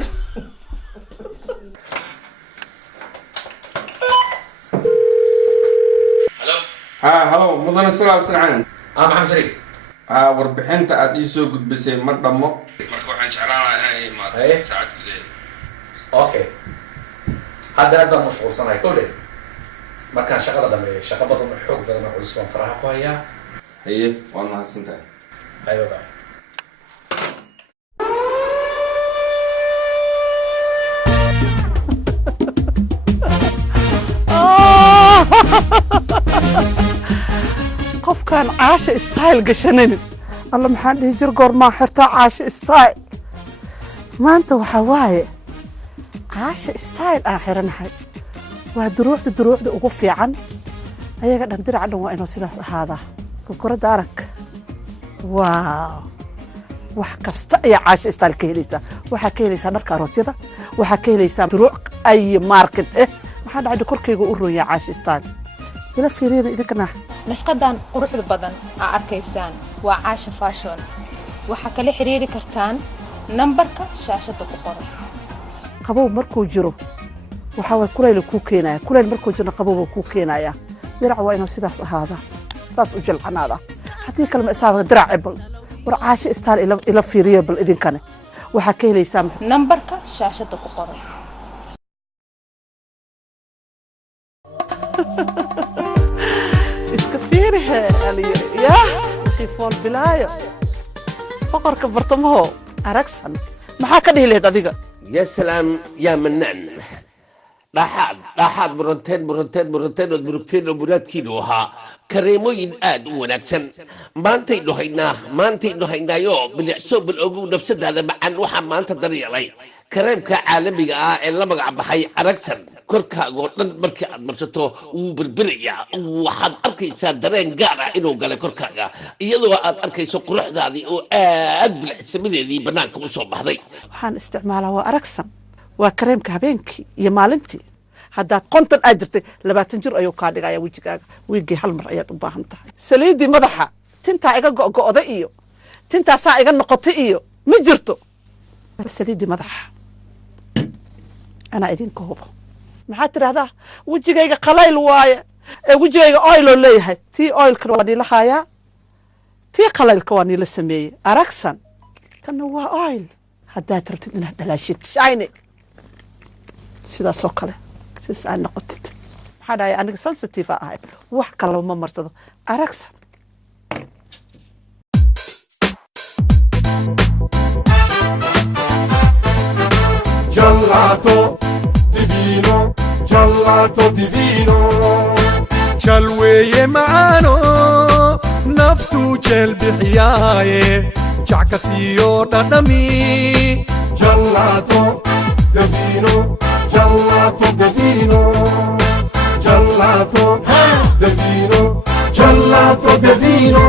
هلو مدن السلام سرعان محمد شريف warbixinta aad ii soo gudbisay ma dhammo marka waxaan jeclaan lahaa inay imaado saacad gudaheed okay hadda aad baan mashquulsanahay kole markaan shaqada dhameeyo shaqa badan oo xoog badan oo culus baan faraha ku hayaa haye waa mahadsantahay hayo bye qofkan caasha style gashanaynin alla maxaan dhihi jir goormaa xirtaa caasha style maanta waxaa waaye caasha style aan xiranahay waa duruucda ugu fiican ayaga dhan diraca dhan waa inuu sidaas ahaadaa gorgorada arag waaw wax kasta ayaa caasha style ka helaysaa waxaa ka helaysaa dharka aroosyada waxaa ka helaysaa duruuc ay market maxaa dhacda korkayga u rooyaa caasha style ila fiiriina idinkana nashqadan quruxda badan aa arkaysaan waa caasha fashion waxaa kala xiriiri kartaan nambarka shaashada ku qoran qabow markuu jiro waxaa way kulayl ku keenaya kulayl markuu jiro qabow ku keenaya dirac waa inuu sidaas ahaada saas u jalcanaada hadii kalma isaaba dirac ebal war caasha istaal ila fiiriyo bal idinkana waxaa ka helaysaa nambarka shaashada ku qoran iska fiirihe aliyiri yaa wixii fool bilaayo boqorka bartamaho aragsan maxaa ka dhihi lahayd adiga يا سلام يا منان dhaxaad buranteen ood burugteen oo buraadkiinuhaa kareemooyin aad u wanaagsan maantaynu haynaayo bilicso bal ogow nafsadaada macaan waxaa maanta daryeelay kareemka caalamiga ah ee la magac baxay aragsan korkaagoo dhan markii aad marsato wuu berberayaa waxaad arkaysaa dareen gaar ah inuu galay korkaaga iyadoo aad arkayso quruxdaadii oo aad bilicsamadeedii bannaanka u soo baxday waxaan isticmaalaa waa aragsan waa kareemka habeenkii iyo maalintii haddaad konton aad jirtay 20 jir ayuu kaa dhigaya wejigaaga wiigii hal mar ayaad u baahan tahay saliidii madaxa tintaa iga go'go'da iyo tintaasaa iga noqotay iyo ma jirto saliidii madaxa anaa idinka hubo maxaad tidhaahdaa wejigayga qalayl waaye ee wejigayga oiloo leeyahay tii oilka waa niila haayaa tii qalaylka waa niila sameeyey aragsan tanna waa oil haddaad rabtid inaad dhalaashid shine sidaasoo kale sidaas aad noqotid maxaa dhahay aniga sensitive ahay wax kalaba ma marsado aragsan Gelato divino Chalweye maano Naftu jel bixiyaaye Jacasiyo dadami Gelato divino Gelato divino Gelato divino Gelato divino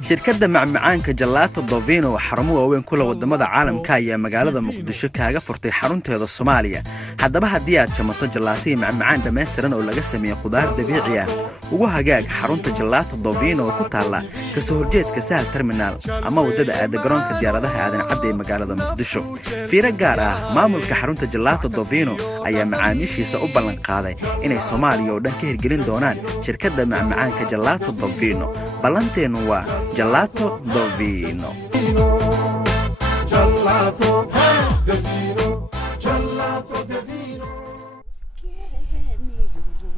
Je shirkadda macmacaanka Gelato Dovino oo xarumo waaweyn kula wadamada caalamka ayaa magaalada Muqdisho kaaga furtay xarunteeda Soomaaliya. Haddaba haddii aad jamato gelato iyo macmacaan dhameystiran oo laga sameeyo khudaar dabiici ah, ugu hagaag xarunta Gelato Dovino oo ku taala ka soo horjeedka Sahal Terminal ama wadada aada garoonka diyaaradaha aadan cadde ee magaalada Muqdisho. Fiiro gaar ah maamulka xarunta Gelato Dovino ayaa macaamiishiisa u ballan qaaday inay Soomaaliya oo dhan ka hirgelin doonaan shirkadda macmacaanka Gelato Dovino. Ballanteenu waa Gelato Dovino. Gelato Dovino. Gelato Dovino.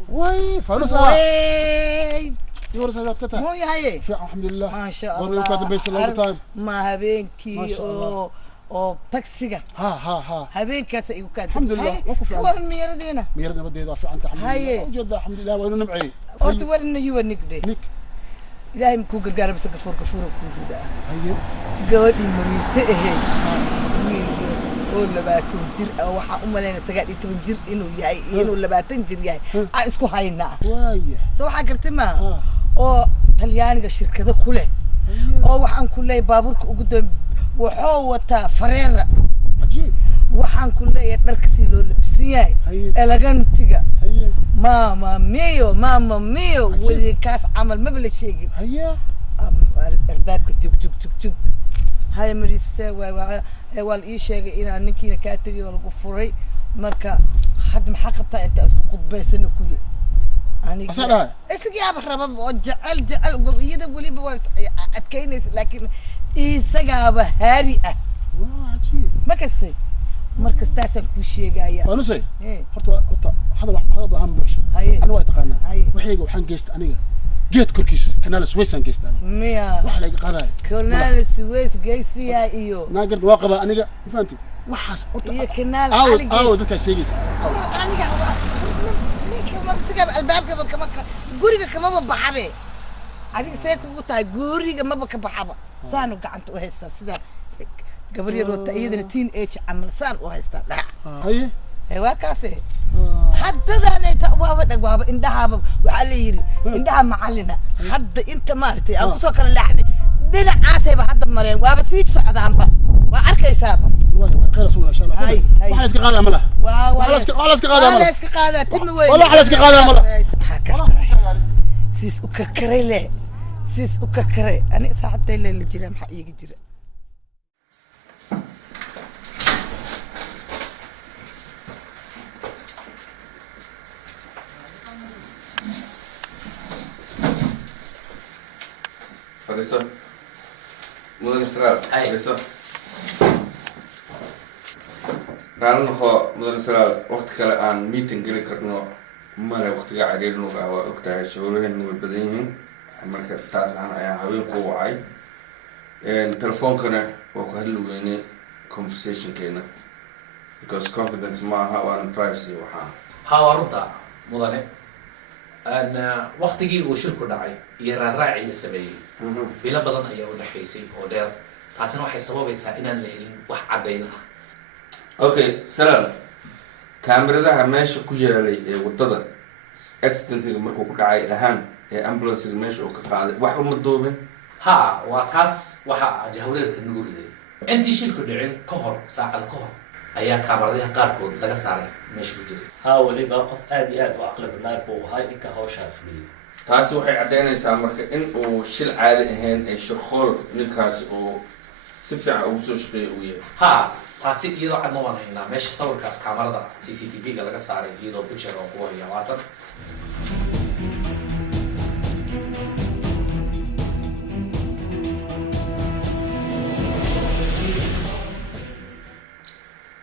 واي فانوسا واي يورس هذا تتا مو ياي في الحمد لله ما شاء والله الله كاتب بيس الله تايم ما ما هبينكي شاء الله. او تاكسيغا ها هبينكاس ايو كاتب الحمد لله وقف يعني ورن ميردينا ميردنا بدي يدافع عنك الحمد هاي. لله وجد الحمد لله وين نبعي horta warna yuwa nigde ilaahay makuu gargaara base gafuur kuu gudaa gabadhii mariise ahayd wiilka oo 20 jir ah waxaa u malaynaya 19 jir inuu yahay inuu 20 jir yahay aan isku haynaa soo waxaa gartay ma oo talyaaniga shirkado ku leh oo waxaan ku leeyahay baabuurka ugu dambe wuxuu wataa fareera waxaan ku leeyahay dharka si loo labisan yahay elegantiga mama mio weli kaas camal ma bala sheegin albaabka jug hay marise waa ii sheegay inaan ninkiina kaa tegay oo lagu furay marka hadda maxaa qabtaa inta isku qudbaysana ku yiri aniga isaga raba oo jecel iyada weliba waa adkaynaysa laakiin isagaaba haari ah ma kastay markas taasaan ku sheegaya فانوسي horta hadal ahaan buuxsho ana waa taqaanaa waxayga waxaan geystay aniga geed korkiis kanaal Suez aan geystay miya wax la iga qaaday kanaal Suez geysiya iyo naagar waa qaba aniga fahanti waxaas horta iyo kanaal aaw dadka sheegaysa aniga ninka marsiga albaabka kama guriga kama baxabe adiga see kugu tahay guriga ma ka baxaba saanu gacanta u haysta sida gabar yar oo iyadana teenage camal saan u haysta dhac haye waa kaase haddana waaba indhahaaba waxaa la yiri indhaha macallina hadda inta maartay aan kusoo kala leexnay dhinacaasayba hadda mareen waaba sii socdaanba waa arkaysaaba خير رسول الله ان شاء الله wax la iska qaadaa ma laha wax la iska qaadaa ma laha iska qaadaa timi weyn wax la iska qaadaa ma laha siis u karkaray le siis u karkaray ani saacadday la jira maxaa iiga jira fadhiiso mudan israel fadhiiso raalli noqo mudan israel waqti kale aan meeting geli karno male waqtiga cageynuga waa ogtahay shaqooyaheenna way badan yihiin marka taas aan ayaa haweenku wacay telefoonkana waa ku hadli weynay conversationkeena because confidence maaha waana privacy waxaa haa runta mudane waqtigii uu shirku dhacay iyo raaraaci la sameeyey bilo badan ayaa u dhaxaysay oo dheer taasina waxay sababaysaa inaan la helin wax caddayn ah okay salaam kaamiradaha meesha ku yaalay ee wadada accidentiga markuu ku dhacay ahaan ee ambulancega meesha uu ka qaaday waxba ma duubin ha waa taas waxa jahwareerka nagu riday intii shirku dhicin ka hor saacad ka hor ayaa kaamaradaha qaarkood laga saaray meesha ku jiray ها وليبا قف آدي آد وأقلب النايب وهاي إنك هوشها فلي taasi waxay caddaynaysaa marka in uu shil caadi ahayn ee shirqool ninkaasi uu si fiican ugu soo shaqeeya uu yahay ha taasi iyadoo cad ma waan haynaa meesha sawirka kaamarada CCTV-ga laga saaray iyadoo picture oo ku haya waatan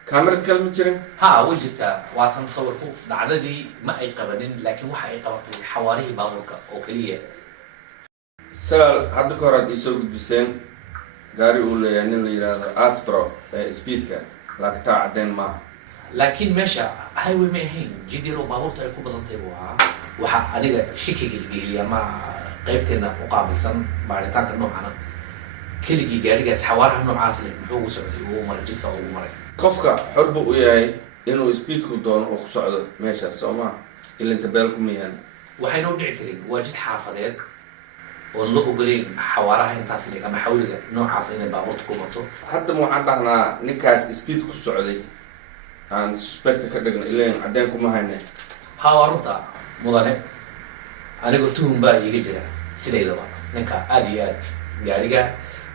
kaamarad kale ma jirin ha way jirtaa waatan sawirku dhacdadii ma ay qabanin laakiin waxa ay qabatay xawaarihii baabuurka oo keliya salaal hadda ka hor aad iisoo gudbiseen gaari uu leeyahay nin la yidhaahdo aspro ee speedka laagtaa caddeyn maaha laakiin meesha highway ma ahayn jidiro baabuurta ay ku badantay buu ahaa waxa aniga shikiga igeliya ma qaybteena u qaabilsan baaritaanka noocana keligii gaarigaas xawaaraha noocaas leh muxuu ugu socday uu maray jidka ugu maray qofka xor buu u yahay inuu speedku doono oo ku socdo meeshaas soo maa ilinta beel ku miyan waxayna u dhici karin waa jid xaafadeed oon la ogoleyn xawaaraha intaas lig ama xawliga noocaas inay baabuurta ku marto haddaba waxaan dhahnaa ninkaas speed ku socday aan suspecta ka dhigna ileen caddeen kuma hayne haa runta mudane aniga tuhum baa iiga jira sidaydaba ninka aad iyo aad gaariga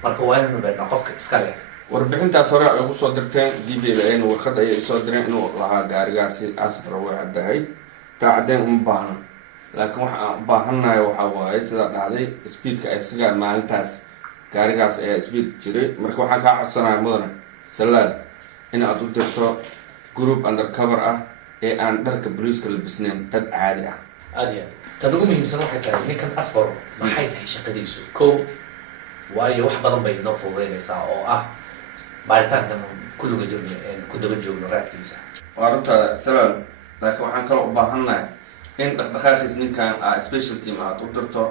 marka waa inaynu beedna qofka iska leh warbixintaas hore ay kusoo dirteen dbl warqad ayay soo direen inuu lahaa gaarigaasi asbara way caddahay taa caddeen uma baahna laakiin waxa aan u baahannahay waxaa waaye sidaa dhacday speedka ay sigaa maalintaas gaarigaas ayaa speed jiray marka waxaan kaa codsanaya mudane salaal in aad u dirto group undercover ah ee aan dharka booliiska labisnayn dad caadi ah aad iyo tan ugu muhiimsan waxay tahay ninkan asbaro maxay tahay shaqadiisu kow waayo wax badan bay noo fududeynaysaa oo ah baaritaankan kulliga joogno ku daba joogno raadkiisa waa runta salaal laakiin waxaan kaloo u baahannahay in dhaqdhaqaaqiis ninkan special team aad u dirto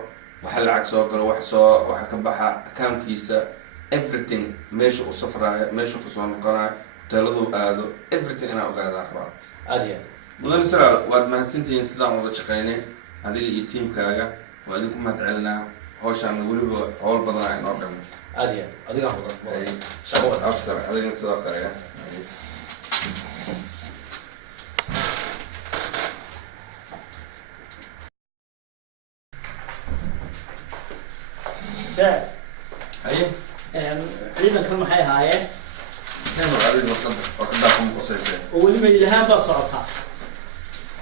waxa lacag soo galo waxa ka baxa akaamkiisa everything meesha uu safraayo meesha kusoo noqonayo hoteeladuu aado everything inaa ogaadaan rabaa aad iyo mudane salaal waad mahadsantihiin sidaan wada shaqeynay adiga iyo tiimkaaga waa idinku mahad celinaa hawshaan weliba howl badan ay noo dhamo aad iyo adigaa mudan shaqo afsar adigna sidoo kale haye ciidankan maxay ahaayeen oo weliba ilahaan baa socotaa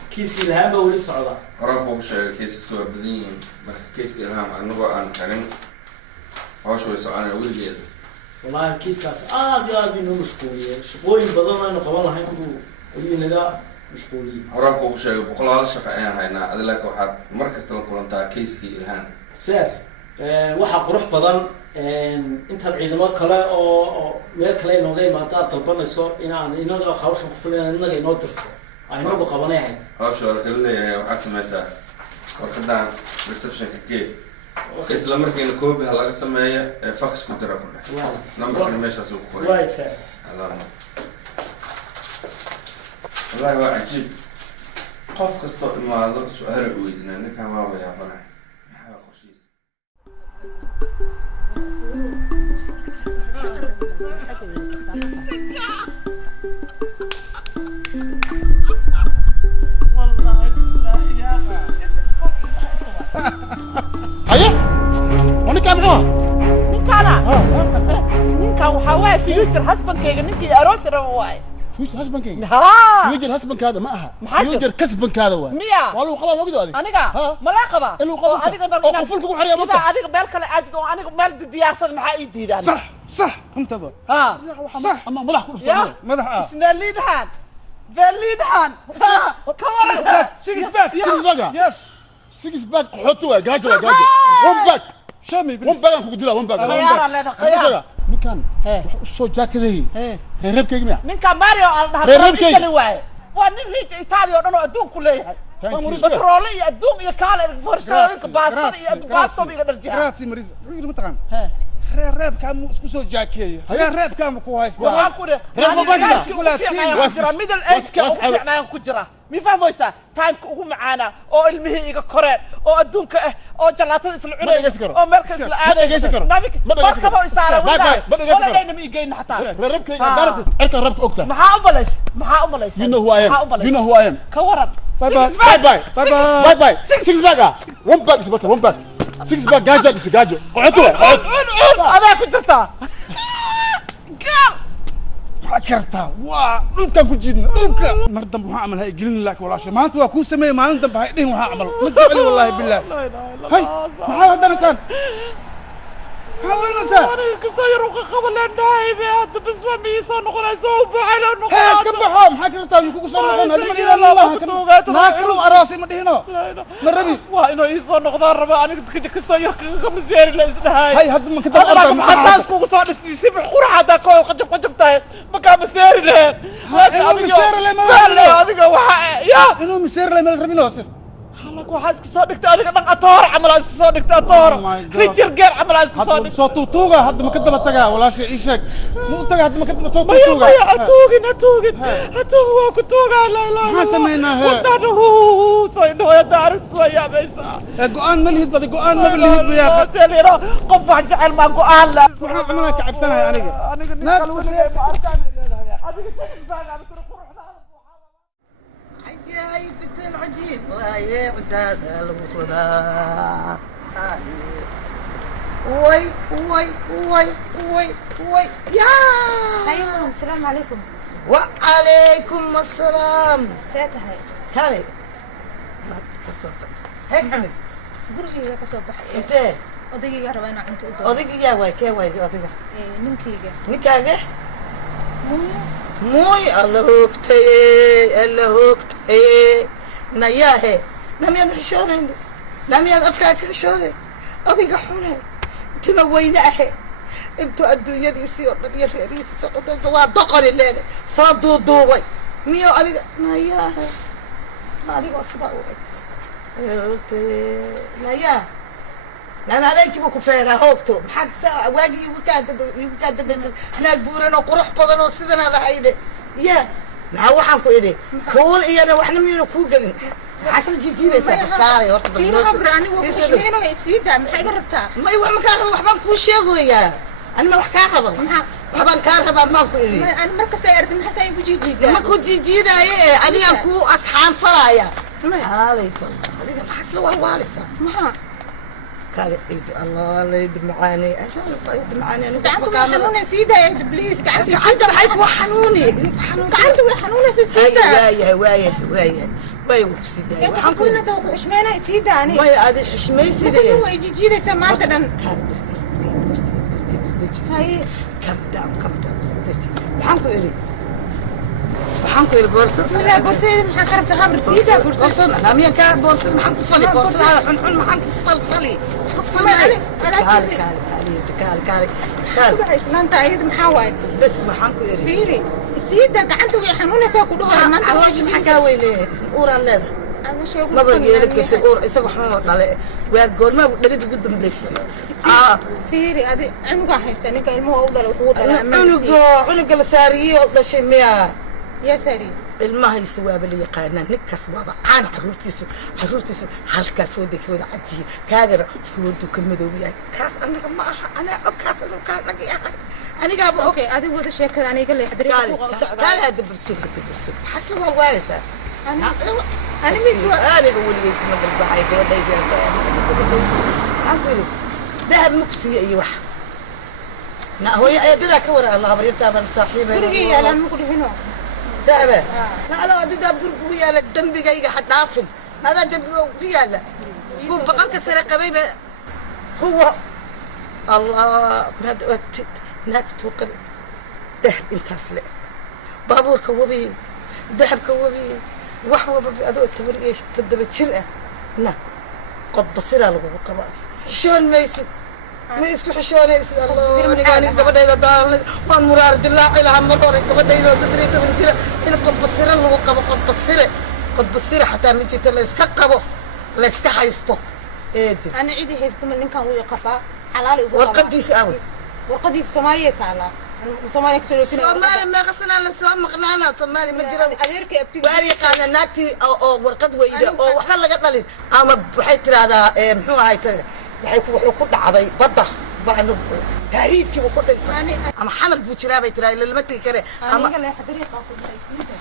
kiiska ilahaan baa weli socda horaan kuugu sheegay keisaska waa badan yihiin marka keiska ilhaam anagoo aan xirin hawsha way soconaya weligeeda wallahi kiiskaas aad iyo aad bay noo mashquuliyeen shaqooyin badan aynu qaban lahayn buu weli naga mashquuliyey horaan kuugu sheegay boqolaal shaqa ayaan haynaa adi laakiin waxaad mar kasta la kulantaa keiskii ilhaan sir waxaa qurux badan intaad ciidamo kale oo meel kale inooga imaado aad dalbanayso inaan inaga hawshan ku filan inaga inoo dirto aynagu qabanayahay hawsha waa lakala leeyahay waxaad samaysaa warqadan receptionka gate isla markiina copy ha laga sameeya fax ku dira ku dhex numberkana meeshaas uu ku qoray wallahi waa cajiib qof kastoo imaado su-aala u weydinaa ninkaan waaba yaabanay maxaa qorshiisa haye ninkaan muxuu ninkaana ninkaan waxaa waaye future husbandkayga ninkii aroos raba waaye future husbandkayga haa future husbandkaada ma aha maxaa jir future kasbankaada waay miya waa lagu qabaa ogdo adiga aniga malaa qaba inuu qabo oo qoful kugu xariya marka adiga meel kale aad oo aniga meel diyaarsan maxaa ii diidaan صح صح انت ذا ها صح اما مدح كل يا مدح سنالينهان فالينهان كمان سيكس باك يس سيكس باك حطوا جاجو ون باك شامي ون باك كنت لا ون باك خيار لا خيار مكان شو جاكدي ريب كيك ميا من كان ماريو ريب كيك waa nin riij Itaaliya oo dhan oo adduunku leeyahay batroole iyo adduun iyo kaale borsooyinka baastada iyo baasto iyo dharjiga grazie marisa ruuxu ma taqaan reebka mu isku soo jaakeeyo reebka mu ku haysta waxaan ku reebka middle age ka ugu fiicnaan ku jira mi fahmaysaa taanka ugu macaana oo ilmihii iga koreen oo adduunka ah oo jalaatada isla cunay oo meelka isla aaday markaba isaara wada ma igeen xataa reebka darabta cirka reebka ogta maxaa u malays you know who I am you know who I am ka waran bye bye six back one back is better one back six back gajo is gajo qoto adaa ku jirtaa gal karta waa dhulkan ku jidna dhulka mar dambe waxaan amal hay gelin laak walaasha maanta waa ku sameeyay maalin dambe hay dhin waxaan amal ma jeceli wallahi billah hay maxaa wadanaysaan حاولنا كستير وقبل النايب هذا بس ما بيصير نقول أسوق على نقول هاي اسكت بحام حكي لتا يكون صار نقول هذا من الله ما كلوا أراسي مدينة مربي وإنه يصير نقدر ربع أنا كستير كمزير لازم هاي هذا ما كده أنا حساس كوك صار يسيب الخورة هذا كوي قجب تاي ما كان مسير له إنه مسير له ما لا هذا يا إنه مسير له ما ربي ناصر waxaa iska soo dhigtay adiga dhan atoor camal iska soo dhigtay atoor rijir geer camal iska soo dhigtay soo tuutuuga hadda ma ka daba tagaa walaashay ii sheeg ma u taga hadda ma ka daba soo tuutuuga maya atuugin waa ku tuugaa la maxaa samaynaa he wadana soo indhahooya daarigtu waa yaabaysaa go-aan ma lihid badi go-aan maba lihid bayaa seliro qof wax jecel maa go-aan la waxaan camalaa ka cabsanahay aniga عجيب بنتين عجيب الله يعداد المفروضات وي وي وي وي وي يا ايوه السلام عليكم وعليكم السلام ساعتها هاي كاري هيك فهمت gurigayga ka soo baxay intee odaygiga rabaa inaan cunto u doono odaygiga waay kee waay odayga ninkayga ninkaaga muy alla hoogtaye nayaahe namiyaad xishoonayn namiyaad afkaa ka xishoonayn odayga xune tima weyne ahe intuu adduunyadiisii oo dhan iyo reerihiisii socodayda waa doqoni leene soo duuduubay miyo adiga nayaahe adigoo sidaa u eg naya nama habeenkiiba ku feeraa hoogto maxaad saa waagii igu kaa dambaysa naag buuran oo qurux badan oo sidanaad ahayde ya maxaa waxaan ku idhi kuul iyana waxna miyuna kuu gelin maxaasla jiijiidaysaa kaalay horta may wax ma kaa raba waxbaan kuu sheegoyaa anima wax kaa raba waxbaan kaa rabaa maan ku idhi ma ku jiijiidaayo ee adigaan kuu asxaan falaya عليكم هذيك محصلة والوالسة ما كان عيد الله لا يد معاني يد معاني أنا قعدت وحنونة سيدة يا بليز قعدت معاك وحنوني قعدت وحنونة سيدة واي سيدة وحنكون دوق حشمينا سيدة أنا واي هذه حشمي سيدة هو يجي جيدة سمعت أنا كان بستي كم دام بستي وحنكو إلي waxaan ku yiri boorsada maxaa qarabta habar siida boorsada laamiya ka boorsada maxaan ku fali boorsada xun maxaan ku fali kaal islaanta ayada maxaa waay bas waxaan ku yiri fiiri siida gacanta way xanuunaysaa ku dhahay maanta Allah maxaa ka weyne uuraan leedahay ma bargeelid kartid uur isaga xun dhale waa goorma dhalid ugu dambeysay fiiri adi anuga haysta ninka ilmaha u dhalay wuxuu dhalay unuga la saariyay oo dhashay miya يا ساري الماء يسوى باللي قانا نكس وضع عن حرورتيسو هالكا فودك وضع عجي كادر فودو كالمدوية كاس أنا كاس أنا كان لقي أنا قابل أوكي هذا هو الشيء كذا أنا قال لي حضري سوق قال هذا برسوق حسنا والوالسة أنا ميسوا أنا أقول لك من البحر في الليل أقول ذهب مكسي أي واحد لا هو يدك ورا الله بريرتها من صاحبه برجي أنا مقول هنا دابا لا دي داب قرقويا لك دنبي جاي حد عافن هذا دنبي قرقويا لا هو بقى كسر قبيبه هو الله هذا وقت نكتو قبل ذهب انت اصلي بابور كوبي ذهب كوبي وحوه هذا التبر ايش تدب تشرقه نا قد بصير له قبا شلون ما يصير ما يسكو حشوني يسد الله أنا قاني قبل إذا دار وان مراد الله إلى هم مرور قبل إذا تدري تبنجرا إن قد بصير له قبا قد بصير حتى من جت الله يسكت قبا الله يسكت حيستو إيه أنا عيدي حيستو من إن كان ويقفا حلال وقديس أوي وقديس سماية تعالى سماية كسر سماية ما غسنا لسوا مقنعنا سماية مجرا واري قانا ناتي أو ورقد ويدا أو وحنا لقطنا أما بحيث هذا محو هاي wuxuu ku dhacday badda baanu taariibkii uu ku dhintay ama xamar buu jiraa bay tiraa lama tagi kare ama aniga la xadriiqa ku saysiinta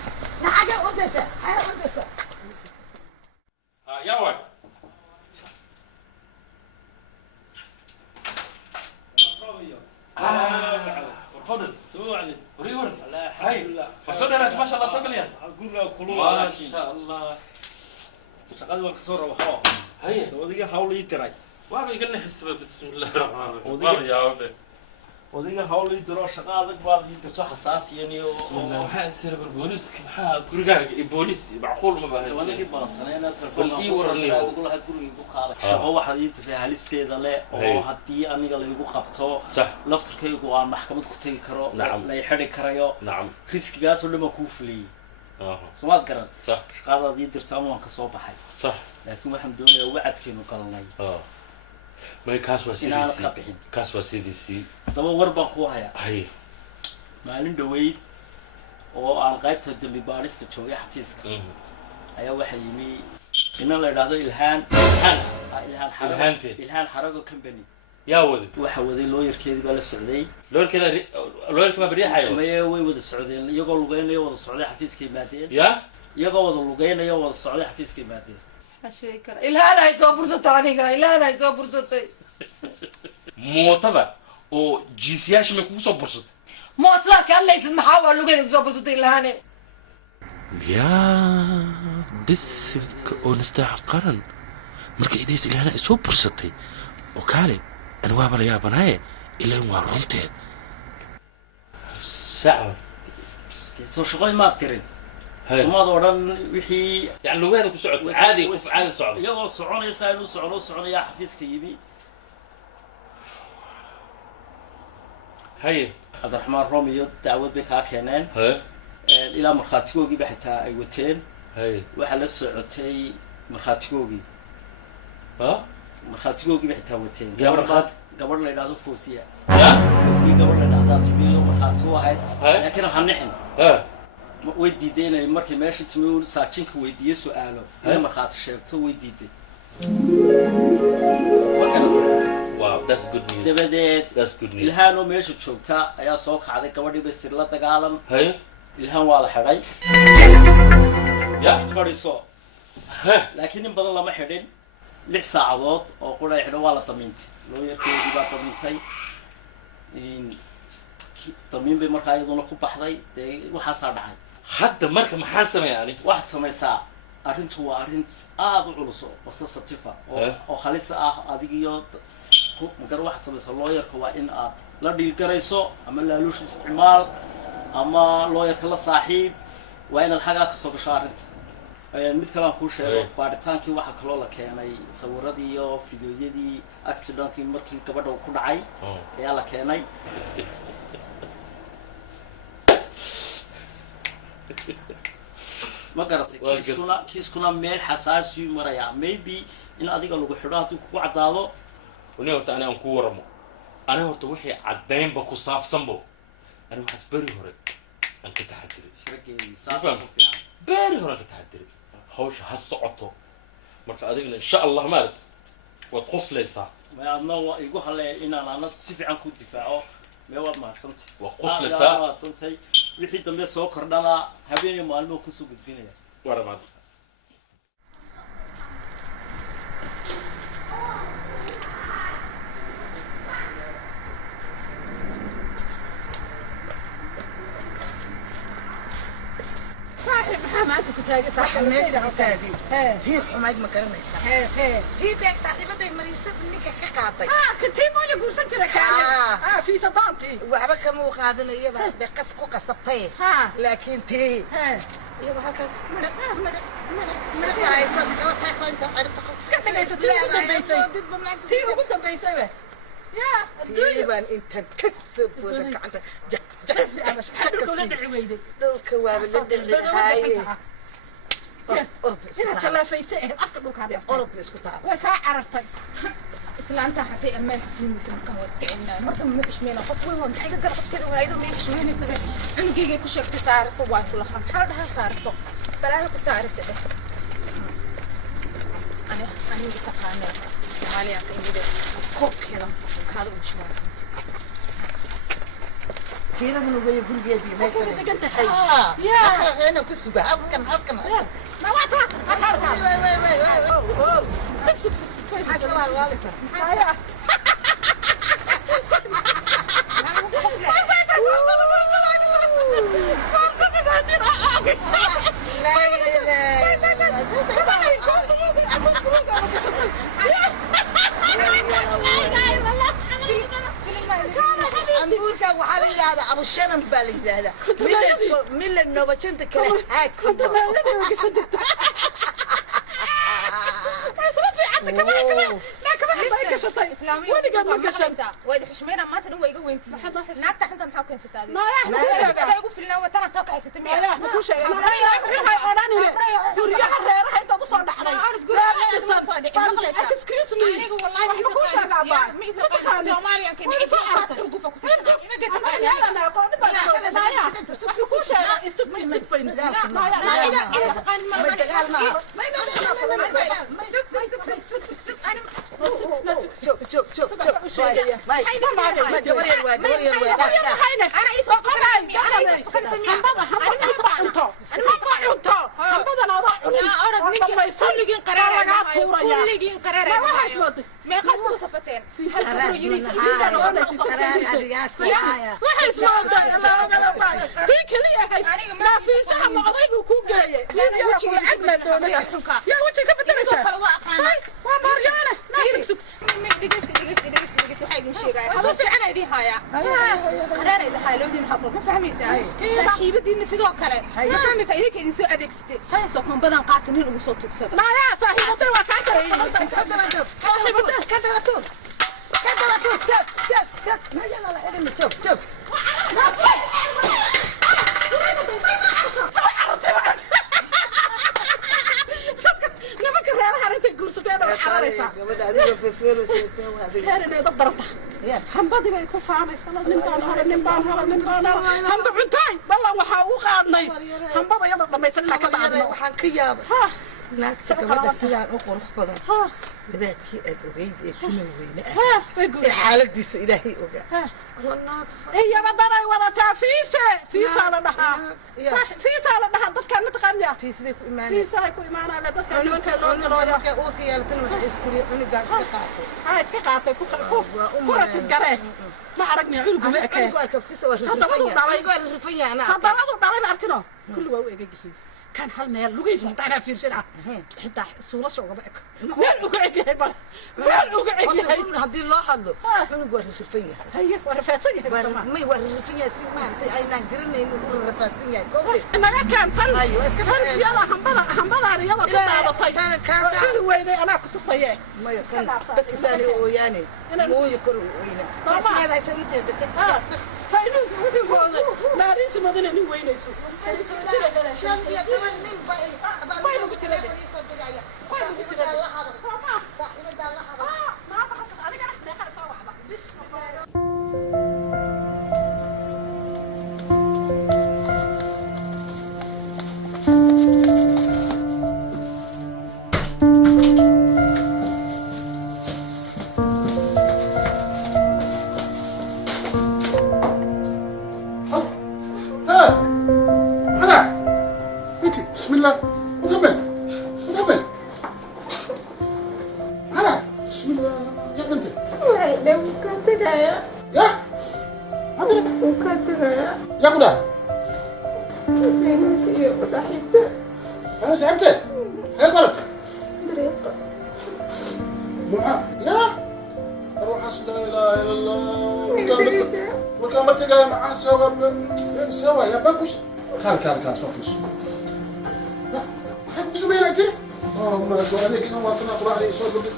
naxaga odaysa يا ولد تفضل سوعدي وريور لا الحمد لله فصدرت ما شاء الله صقل يا اقول لك كلوا ما شاء الله شغال وكسور وحو هيا وديك حاول يتراي وابا يقلنا حسبه بسم الله الرحمن الرحيم يا ولد وديك حاول يدرو شغالك بعد يدرسو حساس يعني بسم الله waxaa sir boolis maxaa gurigaaga iyo boolis macquul ma baahay wadagi baasanayna telefoon ugu lahayd guriga ku kaalay shaqo waxa ii tahay halisteeda le oo hadii aniga la igu qabto laftirkaygu aan maxkamad ku tagi karo la xiri karayo riskigaas oo lama ku fuliyay soo garan shaqadaadii dirtaan waan ka soo baxay laakiin waxaan doonayaa wacadkeenu qalanay may kaas waa inaan sidiisii ka bixin kaas waa sidiisii daba war baan ku hayaa hay maalin dhaweyd oo aan qaybta dambi baarista joogay xafiiska ayaa waxaa yimi inan la idhaahdo ilhaan xarago company yaa waday waxa waday looyarkeedii baa la socday looyarka ma bariixayo maye way wada socdeen iyagoo lugeynaya wada socday xafiiska yimaadeen ya iyagoo wada lugeynaya wada socday xafiiska yimaadeen sheegi kara ilhaan ay soo fursatay aniga ilhaan ay soo fursatay mootada oo jiisiyaasha may kugu soo bursatay mootada ka hadlaysid maxaa waa lugeeda kusoo fursatay ilhaane yaa bisinka oo nastaaxa qaran marka idays ilhaana ay soo bursatay oo kaale ani waaba la yaabanaaye ilaan waa runteed sacwa soo shaqoy maad tirin sumaad oo dhan wixii yani lugeeda ku socod caadi socdo iyagoo soconaysa inuu soconayaa xafiiska yimi haye cabdiraxmaan rom iyo dacwad bay kaa keeneen ilaa markhaatigoogii xitaa ay wateen waxaa la socotay markhaatigoogii markhaatigoogii bay xitaa wateen gabadh la yidhahdo foosiya gabadh la yidhahdaa timiyo markhaati u ahayd laakiin ha nixin way diiday inay markii meesha timi saajinka weydiiye su-aalo inay markhaati sheegto way diiday dabadeed ilhaan oo meesha joogta ayaa soo kacday gabadhii bastir la dagaalan ilhaan waa la xidhay fadhiiso laakiin in badan lama xidhin 6 saacadood oo qura xidho waa la damiintay looyarkeedii baa damintay damiin bay markaa iyaduna ku baxday dee waxaasaa dhacay hadda marka maxaa sameeya ani waxaad samaysaa arrintu waa arrin aada u culus oo sasatifa oo khalis ah adigiyo magar waxaad samaysaa looyarka waa in aad la dhiilgarayso ama laaluush isticmaal ama looyarka la saaxiib waa inaad xaggaa kasoo gasho arrinta mid kale aan kuu sheego baaritaankii waxaa kaloo la keenay sawiradii iyo fideoyadii accidentkii markii gabadha ku dhacay ayaa la keenay ma garatay kiiskuna meel xasaasi marayaa maybe in adiga lagu xidho haddii kugu caddaado wani horta ani aan ku waramo ani horta wixii caddaynba ku saabsanbo ani waxaas beri hore aan ka taxadiray beri hore aan ka taxadiray hawsha ha socoto marka adigna insha allah maarad waad qoslaysaa adna waa igu haleeya inaan ana si fiican ku difaaco mee waad mahadsantay waa qoslaysaa mahadsantay wixii dambe soo kordhana habeen iyo maalmo kusoo gudbinaya waramaad صاحب حماتك كتاجي صاحب ماشي كتاجي هي حماج ما كرنيسا هي ديك صاحبتي مريسة منك كقاطي كنتي ما يقول سنترك في صدامتي وعبك مو قادنا يبا دقس كو قصبتي لكن تي يبا هكا مرق هاي صدق وتاخو انت عرفت تي وقلت بيسوي يا تيبان انت كسب ودك انت دولك وابل هاي أرض بسكو تعب وكا عرفتي islaanta haday ammaan siinayso markaan waa iska celinaa marka ma xishmeena qof weyn waa maxay ka garabkeeda waa ayadoo ma xishmeenaysa cunugeyga ku sheegtay saarayso waa ku lahaa maxaa dhahaa saarayso balaaha ku saaraysa dheh aniga taqaanaa soomaaliya ka imida koobkeeda kaada u shimaaray جيران نوبي كل جدي ما ترى يا أنا كسبة هبكن ما وعدت سك سك سك سك حسن والله أمبوركا وحالي هذا أبو شنن بالي هذا من النوبتين تكله هاك كنت ما لنا وقصدت ما صرفي عندك كمان لا كمان حتى قشطي إسلامي وين قاعد ما قشط وين حشمينا ما تنوى يقول وين تي ناك تحت أنت محاوكين ستادي ما يا هذا يقول في النوى ترى ساق عيسى تمية ما يا كل شيء ما يا هاي أوراني وريح الرير هاي تدوس على حدا فين hambadii bay ku faanaysaa nin baan hamba cuntay ballan waxa uu qaadnay hambada iyada dhamaysan ka dhacday waxaan ka yaabay naagta gabadha sidaan u qurux badan wadaadkii aad ogeyd ee tima weyne ee xaaladiisa ilaahay ogaa هي بدري ولا فيسا على دها فيسا على دها دكان متقنيا فيسا كو إيمان فيسا كو إيمان على دكان أنا أوكي يا لتن وح استري أنا قاعد إسقاطه إسقاطه كرة تسقره ما عرفني علقوا بك علقوا فيسا ورفيع أنا هذا ضرب أركنه كل واحد يجي كان هالميل لقيس متعنا في رجلها حتى صورة شو قبلك ما لقيت هاي بقى ما لقيت هاي هدي الله حظه من قوة الرفيع هي ورفاتية ما ورفيع سمعتي أي نقدرني نقول رفاتية قولي أنا كان فل أيوة اسكت يلا حنبلا يلا كنا طيب كل وين أنا كنت صيّة ما يصير تكساني وياني مو يكون وينه ساسي هذا يسمى فاينوس وين ما ريس ما ذني وين يسوي شان يا كمان نم باي فاينو قلت لك فاينو قلت لك صاحب الدار ما بحث عليك انا سوا بسم الله بسم الله وثبل هلا بسم الله يا بنتي يا هذا يا قدا فينوس وصاحبته انا صاحبته هي قالت طريقة يا روح لا اله الا الله وكان تلقى مع سوا يا باكوش كان صوفيس سمينا انت؟ ما اقول عليك انه وقتنا قراء لي سوق لي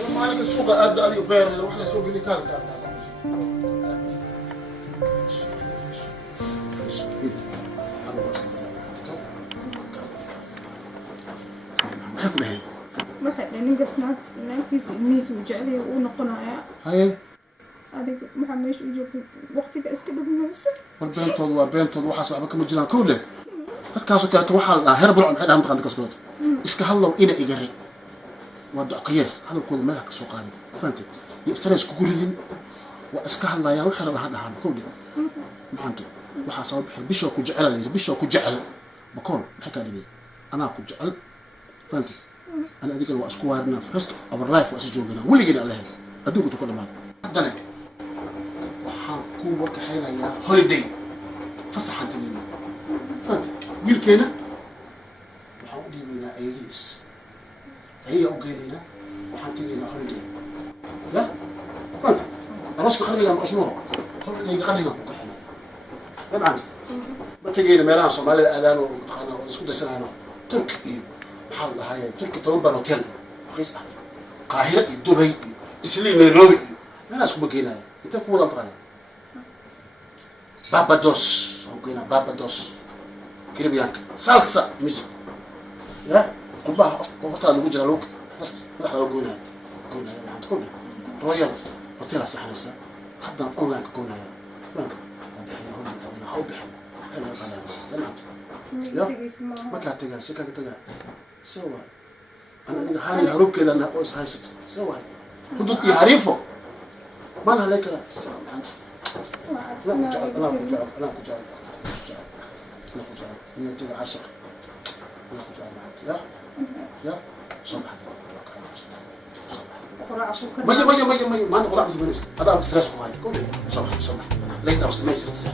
انا ما عليك السوق ادى علي بير لو احنا سوق لي كان waxay ninkaasna naagtiisa ilmihiisa uu jecel yahay uu noqonayaa haye adiga maxaa meesha u joogtay waqtiga iska dhibmayso war beentood waxaas waxba kama jiraan kowle dadkaasoo kaleeto waxaa la dhahaa heer bulcom maxay dhahan maqan dadkaas kaleeto iska hadlow ina igare waa docqayar hadalkooda meelaha ka soo qaaday fahanteed iyo israel iskugu ridin waa iska hadlayaa waxay rabaa ha dhahaan kowle maxaanto waxaa sabab bixir bishoo ku jecel la yidhi bishoo ku jecel bakool maxay kaa dhibay anaa ku jecel fahanteed أنا أديك الواسكوارنا first of our life وأسجوجنا واللي جينا عليه أدوك تقول ما هذا وحنكون وكحيلا يا holiday فصح أنت لينا فهمت ويل كينا وحودي بينا أيجلس هي أوجينا وحنتيجينا holiday لا فهمت راسك خلي لهم أسمعه holiday خلي لهم كحيلا طبعا ما تجينا ميلان صومالي أذان ومتقنا وسكوت سنة تركي محل هاي تركي توبا هوتيل رئيس قاهرة دبي إسلام نيروبي ما ناس كم كينا أنت كم وضع طبعا بابادوس هم كينا بابادوس كريبيانك سالسا ميز يا كلها وقتها اللي وجنا لوك بس ما حدا قلنا عند كلنا رويال هوتيل أصلا حنسا حتى أونلاين كنا ما أنت هذا هو اللي هذا هو بحر أنا قلنا ما كان تجاه سكاك تجاه سوا أنا إذا حالي هروب كذا أنا أوس هايسته سوا حدود يعرفه ما لها لك لا سوا أنا كجال نيتي عشرة أنا كجال يا صباح مية ما أنت قرأ بس بنس هذا بسترس وايد كله صباح لين أوصل ما يصير تسعة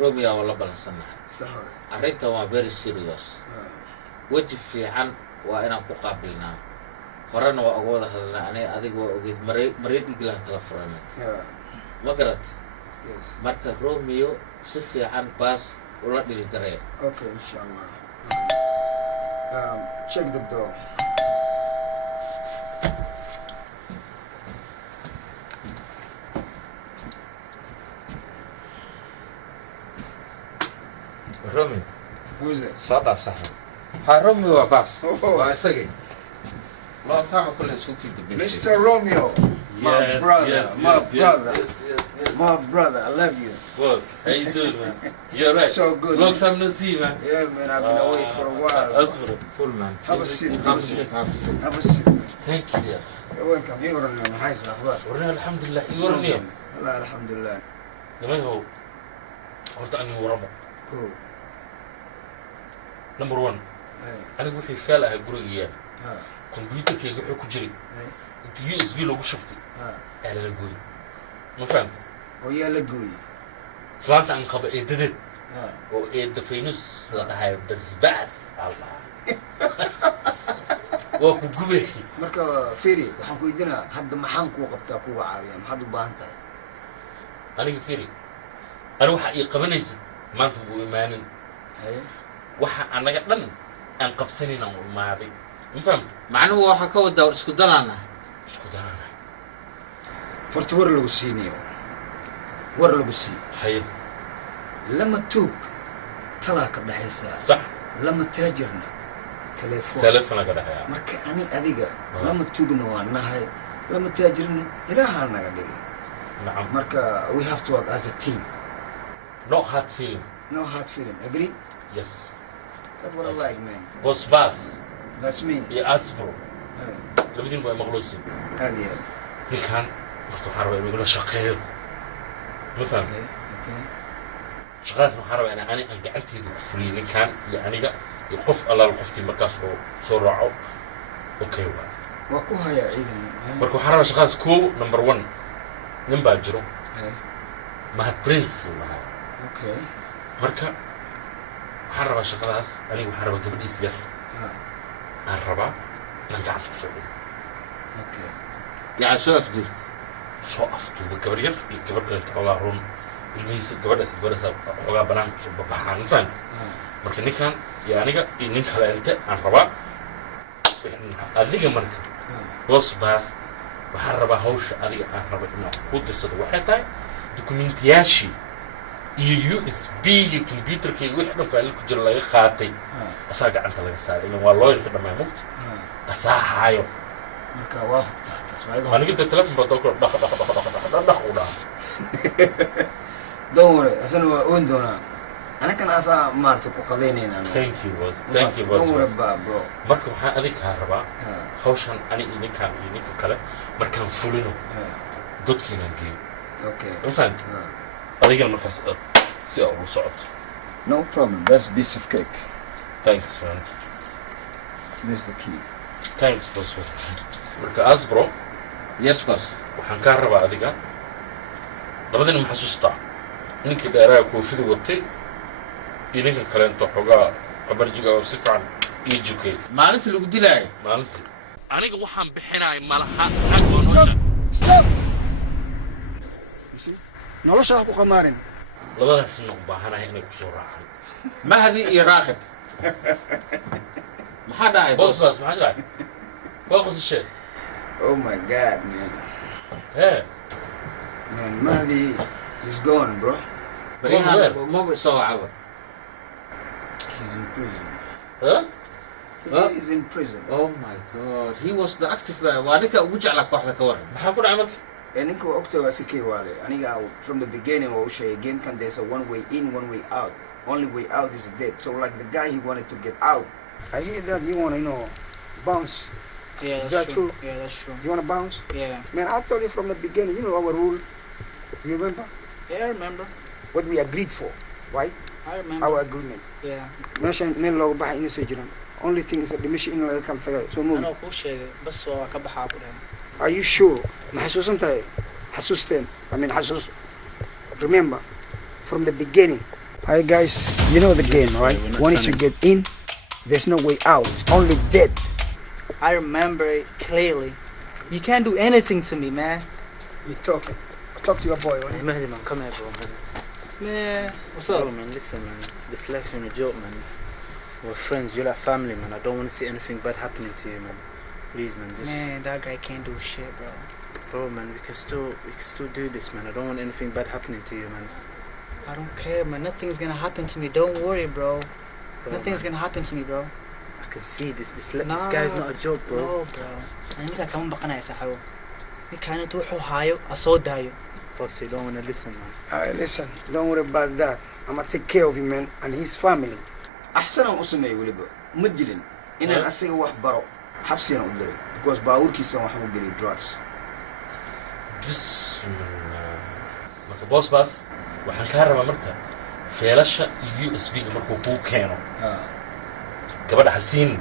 روميا ولا بلسنا أرنت waa very serious وجه في عن وأنا مقابلنا horena waa uga wada hadalnay aniga adiga waa ogeyd mareed iglaan kala furanay ma garat marka Romeo si fiican baas ula dhili gareen okay inshallah check the door Romeo who is it صدق صح ها روميو باس واسقي long time ago let's hook it Mr. Romeo my brother my brother I love you boss how you doing man you're right so good long time no see man yeah man I've been away for a while أصبر full man have a seat have a seat thank you you're welcome يورنا من حيث الأخبار ورنا الحمد لله يورنا لا الحمد لله لمن هو قلت أني ورمه cool number 1 أنا وحي فعلا هجري كمبيوتر كي يجي كجري أنت USB لو شفتي على لجوي ما فهمت ويا لجوي صلانت عن خبر إيه ددت وإيه دفينوس لا هاي بس الله وكجوي مركا فيري وحنكو يدينا حد ما حنكو قبتا كوا عالية ما حد بانتا أنا فيري أنا وحقي قبنيس ما أنتم بإيمان waxa anaga dhan aan qabsanina maadi ma fahamta macnuhu waxa ka wada isku dalana horta war lagu sii hay lama tuug talaa ka dhaxaysa sax lama taajirna telefoon ka dhaxaya marka ani adiga lama tuugna waa nahay lama taajirna ilaaha naga dhigay nacam marka we have to work as a team no hard feeling agree yes that's what I like man boss bass that's me يا أصبر لبدين بقى مخلوصين هذه كان مفتوحة يقول له شقيق ما فهم شغلات محاربة أنا قعدت فري كان يعني يقف الله القف كي مركز صور رعو أوكي وكوها يا عيد مركو حرب شغلات كو نمبر 1 نمبر جرو ما هاد برنس ولا أوكي مركا حرب شغلات أنا وحرب قبل إسير الربع نرجع نسوي اوكي يعني سو افدو بالكبرير الكبر كانت xogaa run ilmihiisa gabadhaas xogaa banaan soo baxaan faan marka ninkan iyo aniga iyo nin kale inta aan rabaa adiga marka boss baas waxaan rabaa hawsha adiga aan rabo inaan ku dirsado waxay tahay dukumeentiyaashii iyo USB-ga computerka iyo wixii dhan faa'il ku jira laga qaatay asaa gacanta laga saaray ilan waa lawyer ka dhammaan mugta asaa haayo marka waa hubtaa taas waa iga anigita telefon baa dalka dhaq u dhaha don't worry asana waa oon doonaa anakana asaa maartay ku qadaynayna thank you boss thank you boss don't worry about bro marka waxaan adiga kaa rabaa hawshan ani iyo ninkaan iyo ninka kale markaan fulino godkiinaan geeyo okay ma fahamti adigana markaas si aa ugu socoto no problem that's a piece of cake thanks man there's the key thanks boss marka asbro yes boss waxaan kaa rabaa adiga labadina ma xasuustaa ninkii dheeraha koofida watay iyo ninka kaleento xoogaa qabarjiga oo si fiican ii jukay maalinta lagu dilaayo maalintii aniga waxaan bixinaay malaha ag oo nolosha stop nolosha ha ku qamaarin labadaasna u baahanahay inay ku soo raacaan mahdi iyo raaqib maxaa dhacay boss maxaa dhacay waa qosashee oh my god man hey man Mahdi is gone bro ما سوى he's in prison huh he is in prison oh my god he was the active guy وانك وجع لك واحده كورن maxaa ku dhacay marka ninka waa ogtahay waa si kay waale aniga from the beginning waa u sheegay game can there's a one way in one way out only way out is dead so like the guy he wanted to get out I hear that you want to bounce yeah is that true yeah that's true you want to bounce yeah man I told you from the beginning you know our rule you remember yeah I remember what we agreed for right I remember our agreement yeah meeshan meel looga baxay inuu soo jiraan only thing is dhimasho in laga kala tagayo soo moogi anoo kuu sheegay bas waa ka baxaa ku dhahay are you sure ma xasuusan tahay xasuusteen I mean xasuus remember from the beginning hi guys you know the game right once you get in there's no way out it's only dead I remember it clearly you can't do anything to me man you talking talk to your boy hey Mahdi man come here bro man what's up man listen man this life ain't a joke man we're friends you're like family man I don't want to see anything bad happening to you man please man just man that guy can't do shit bro man we can still do this man I don't want anything bad happening to you man I don't care man nothing's gonna happen to me don't worry bro nothing's gonna happen to me bro I can see this guy's not a joke bro no bro أنا كمان بقنع سحبه كان توحو هايو أصودايو boss you don't want to listen man alright listen don't worry about that I'm gonna take care of him man and his family أحسن أن أسميه ولبا مدلين إن الأسيء واحد برو حبسي أنا أقدر because باوركي سوى حمو قلي drugs بسم الله marka boss bas waxaan ka rabaa marka feelasha USB ga markuu ku keeno gabadha xasiin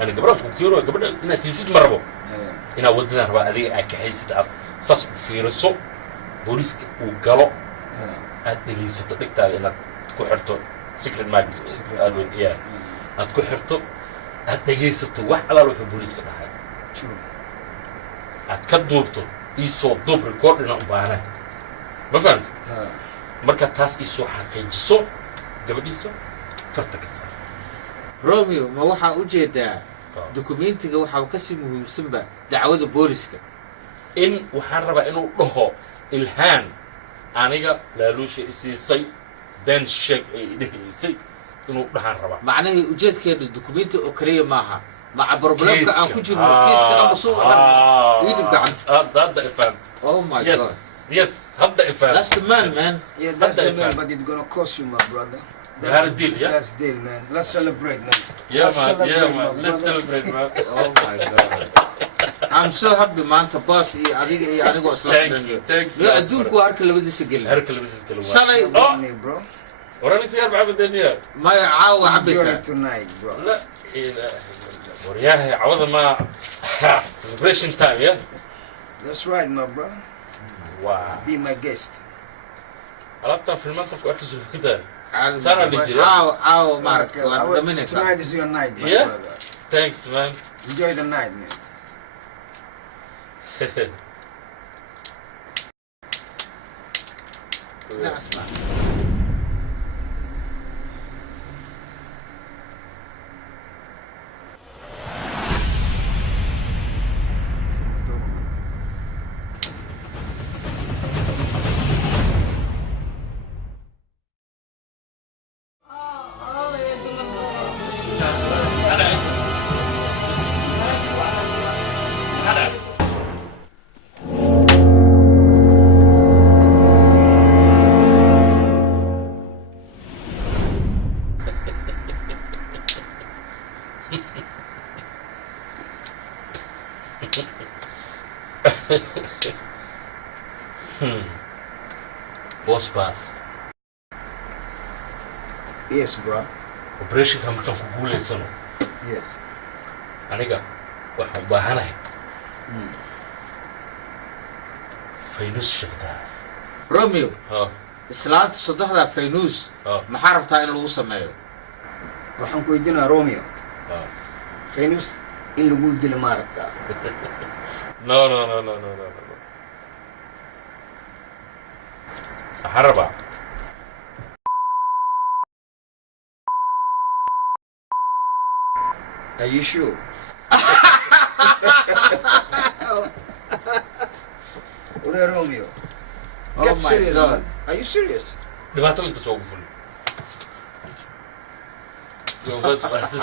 ani gabadha ku keeno gabadha ina siisid marbo ina wadada rabaa adiga ay ka haysid sas fiiriso booliska uu galo aad dhegeysato dhigtaada inaad ku xirto secret mag aad ku xirto aad dhegeysato wax alaal wuxuu booliska dhahay aad ka duubto isoo duub recordina u baahnay ma fahamti marka taas isoo xaqiijiso gabadhiisa farta ka saar romeo ma waxaa u jeedaa dokumentiga waxaa kasii muhiimsanba dacwada booliska in waxaan rabaa inuu dhaho ilhaan aniga laaluusha isiisay been sheeg ay idhahaysay inuu dhahaan rabaa macnahii ujeedkeena dokumenti oo kaliya maaha maca problemka aan ku jirno kiiska ama soo idib gacanta hadda ifaan oh my god yes hadda ifaan that's the man yeah that's the man but it's gonna cost you my brother that's the deal yeah that's the deal man let's celebrate man let's celebrate man oh my god I'm so happy maanta boss iyo adiga iyo anigoo isla fadhiyo adduunku waa arka labadiisa gelin shalay bro وراني سيار بعبد الدنيا ما يعاود عبسة tonight bro لا ورياه عوض ما celebration time yeah that's right my brother wow be my guest عرفت في المنطقة أركز كده سارة اللي عاو مارك tonight is your night my yeah brother thanks man enjoy the night man لا اسمع boss baas Yes, bro. operationka markaan ku guulaysano Yes. aniga waxaan u baahanahay faynus shaqdaa romeo islaanta saddexda faynuus maxaa rabtaa in lagu sameeyo waxaan ku weydiinaa Romeo. Faynus in lagu dilo ma aragtaa? no waxaan rabaa Are you sure? What are Romeo? Oh Get my serious, God. man. Are you serious? dhibaato inta soo guful yo bas bas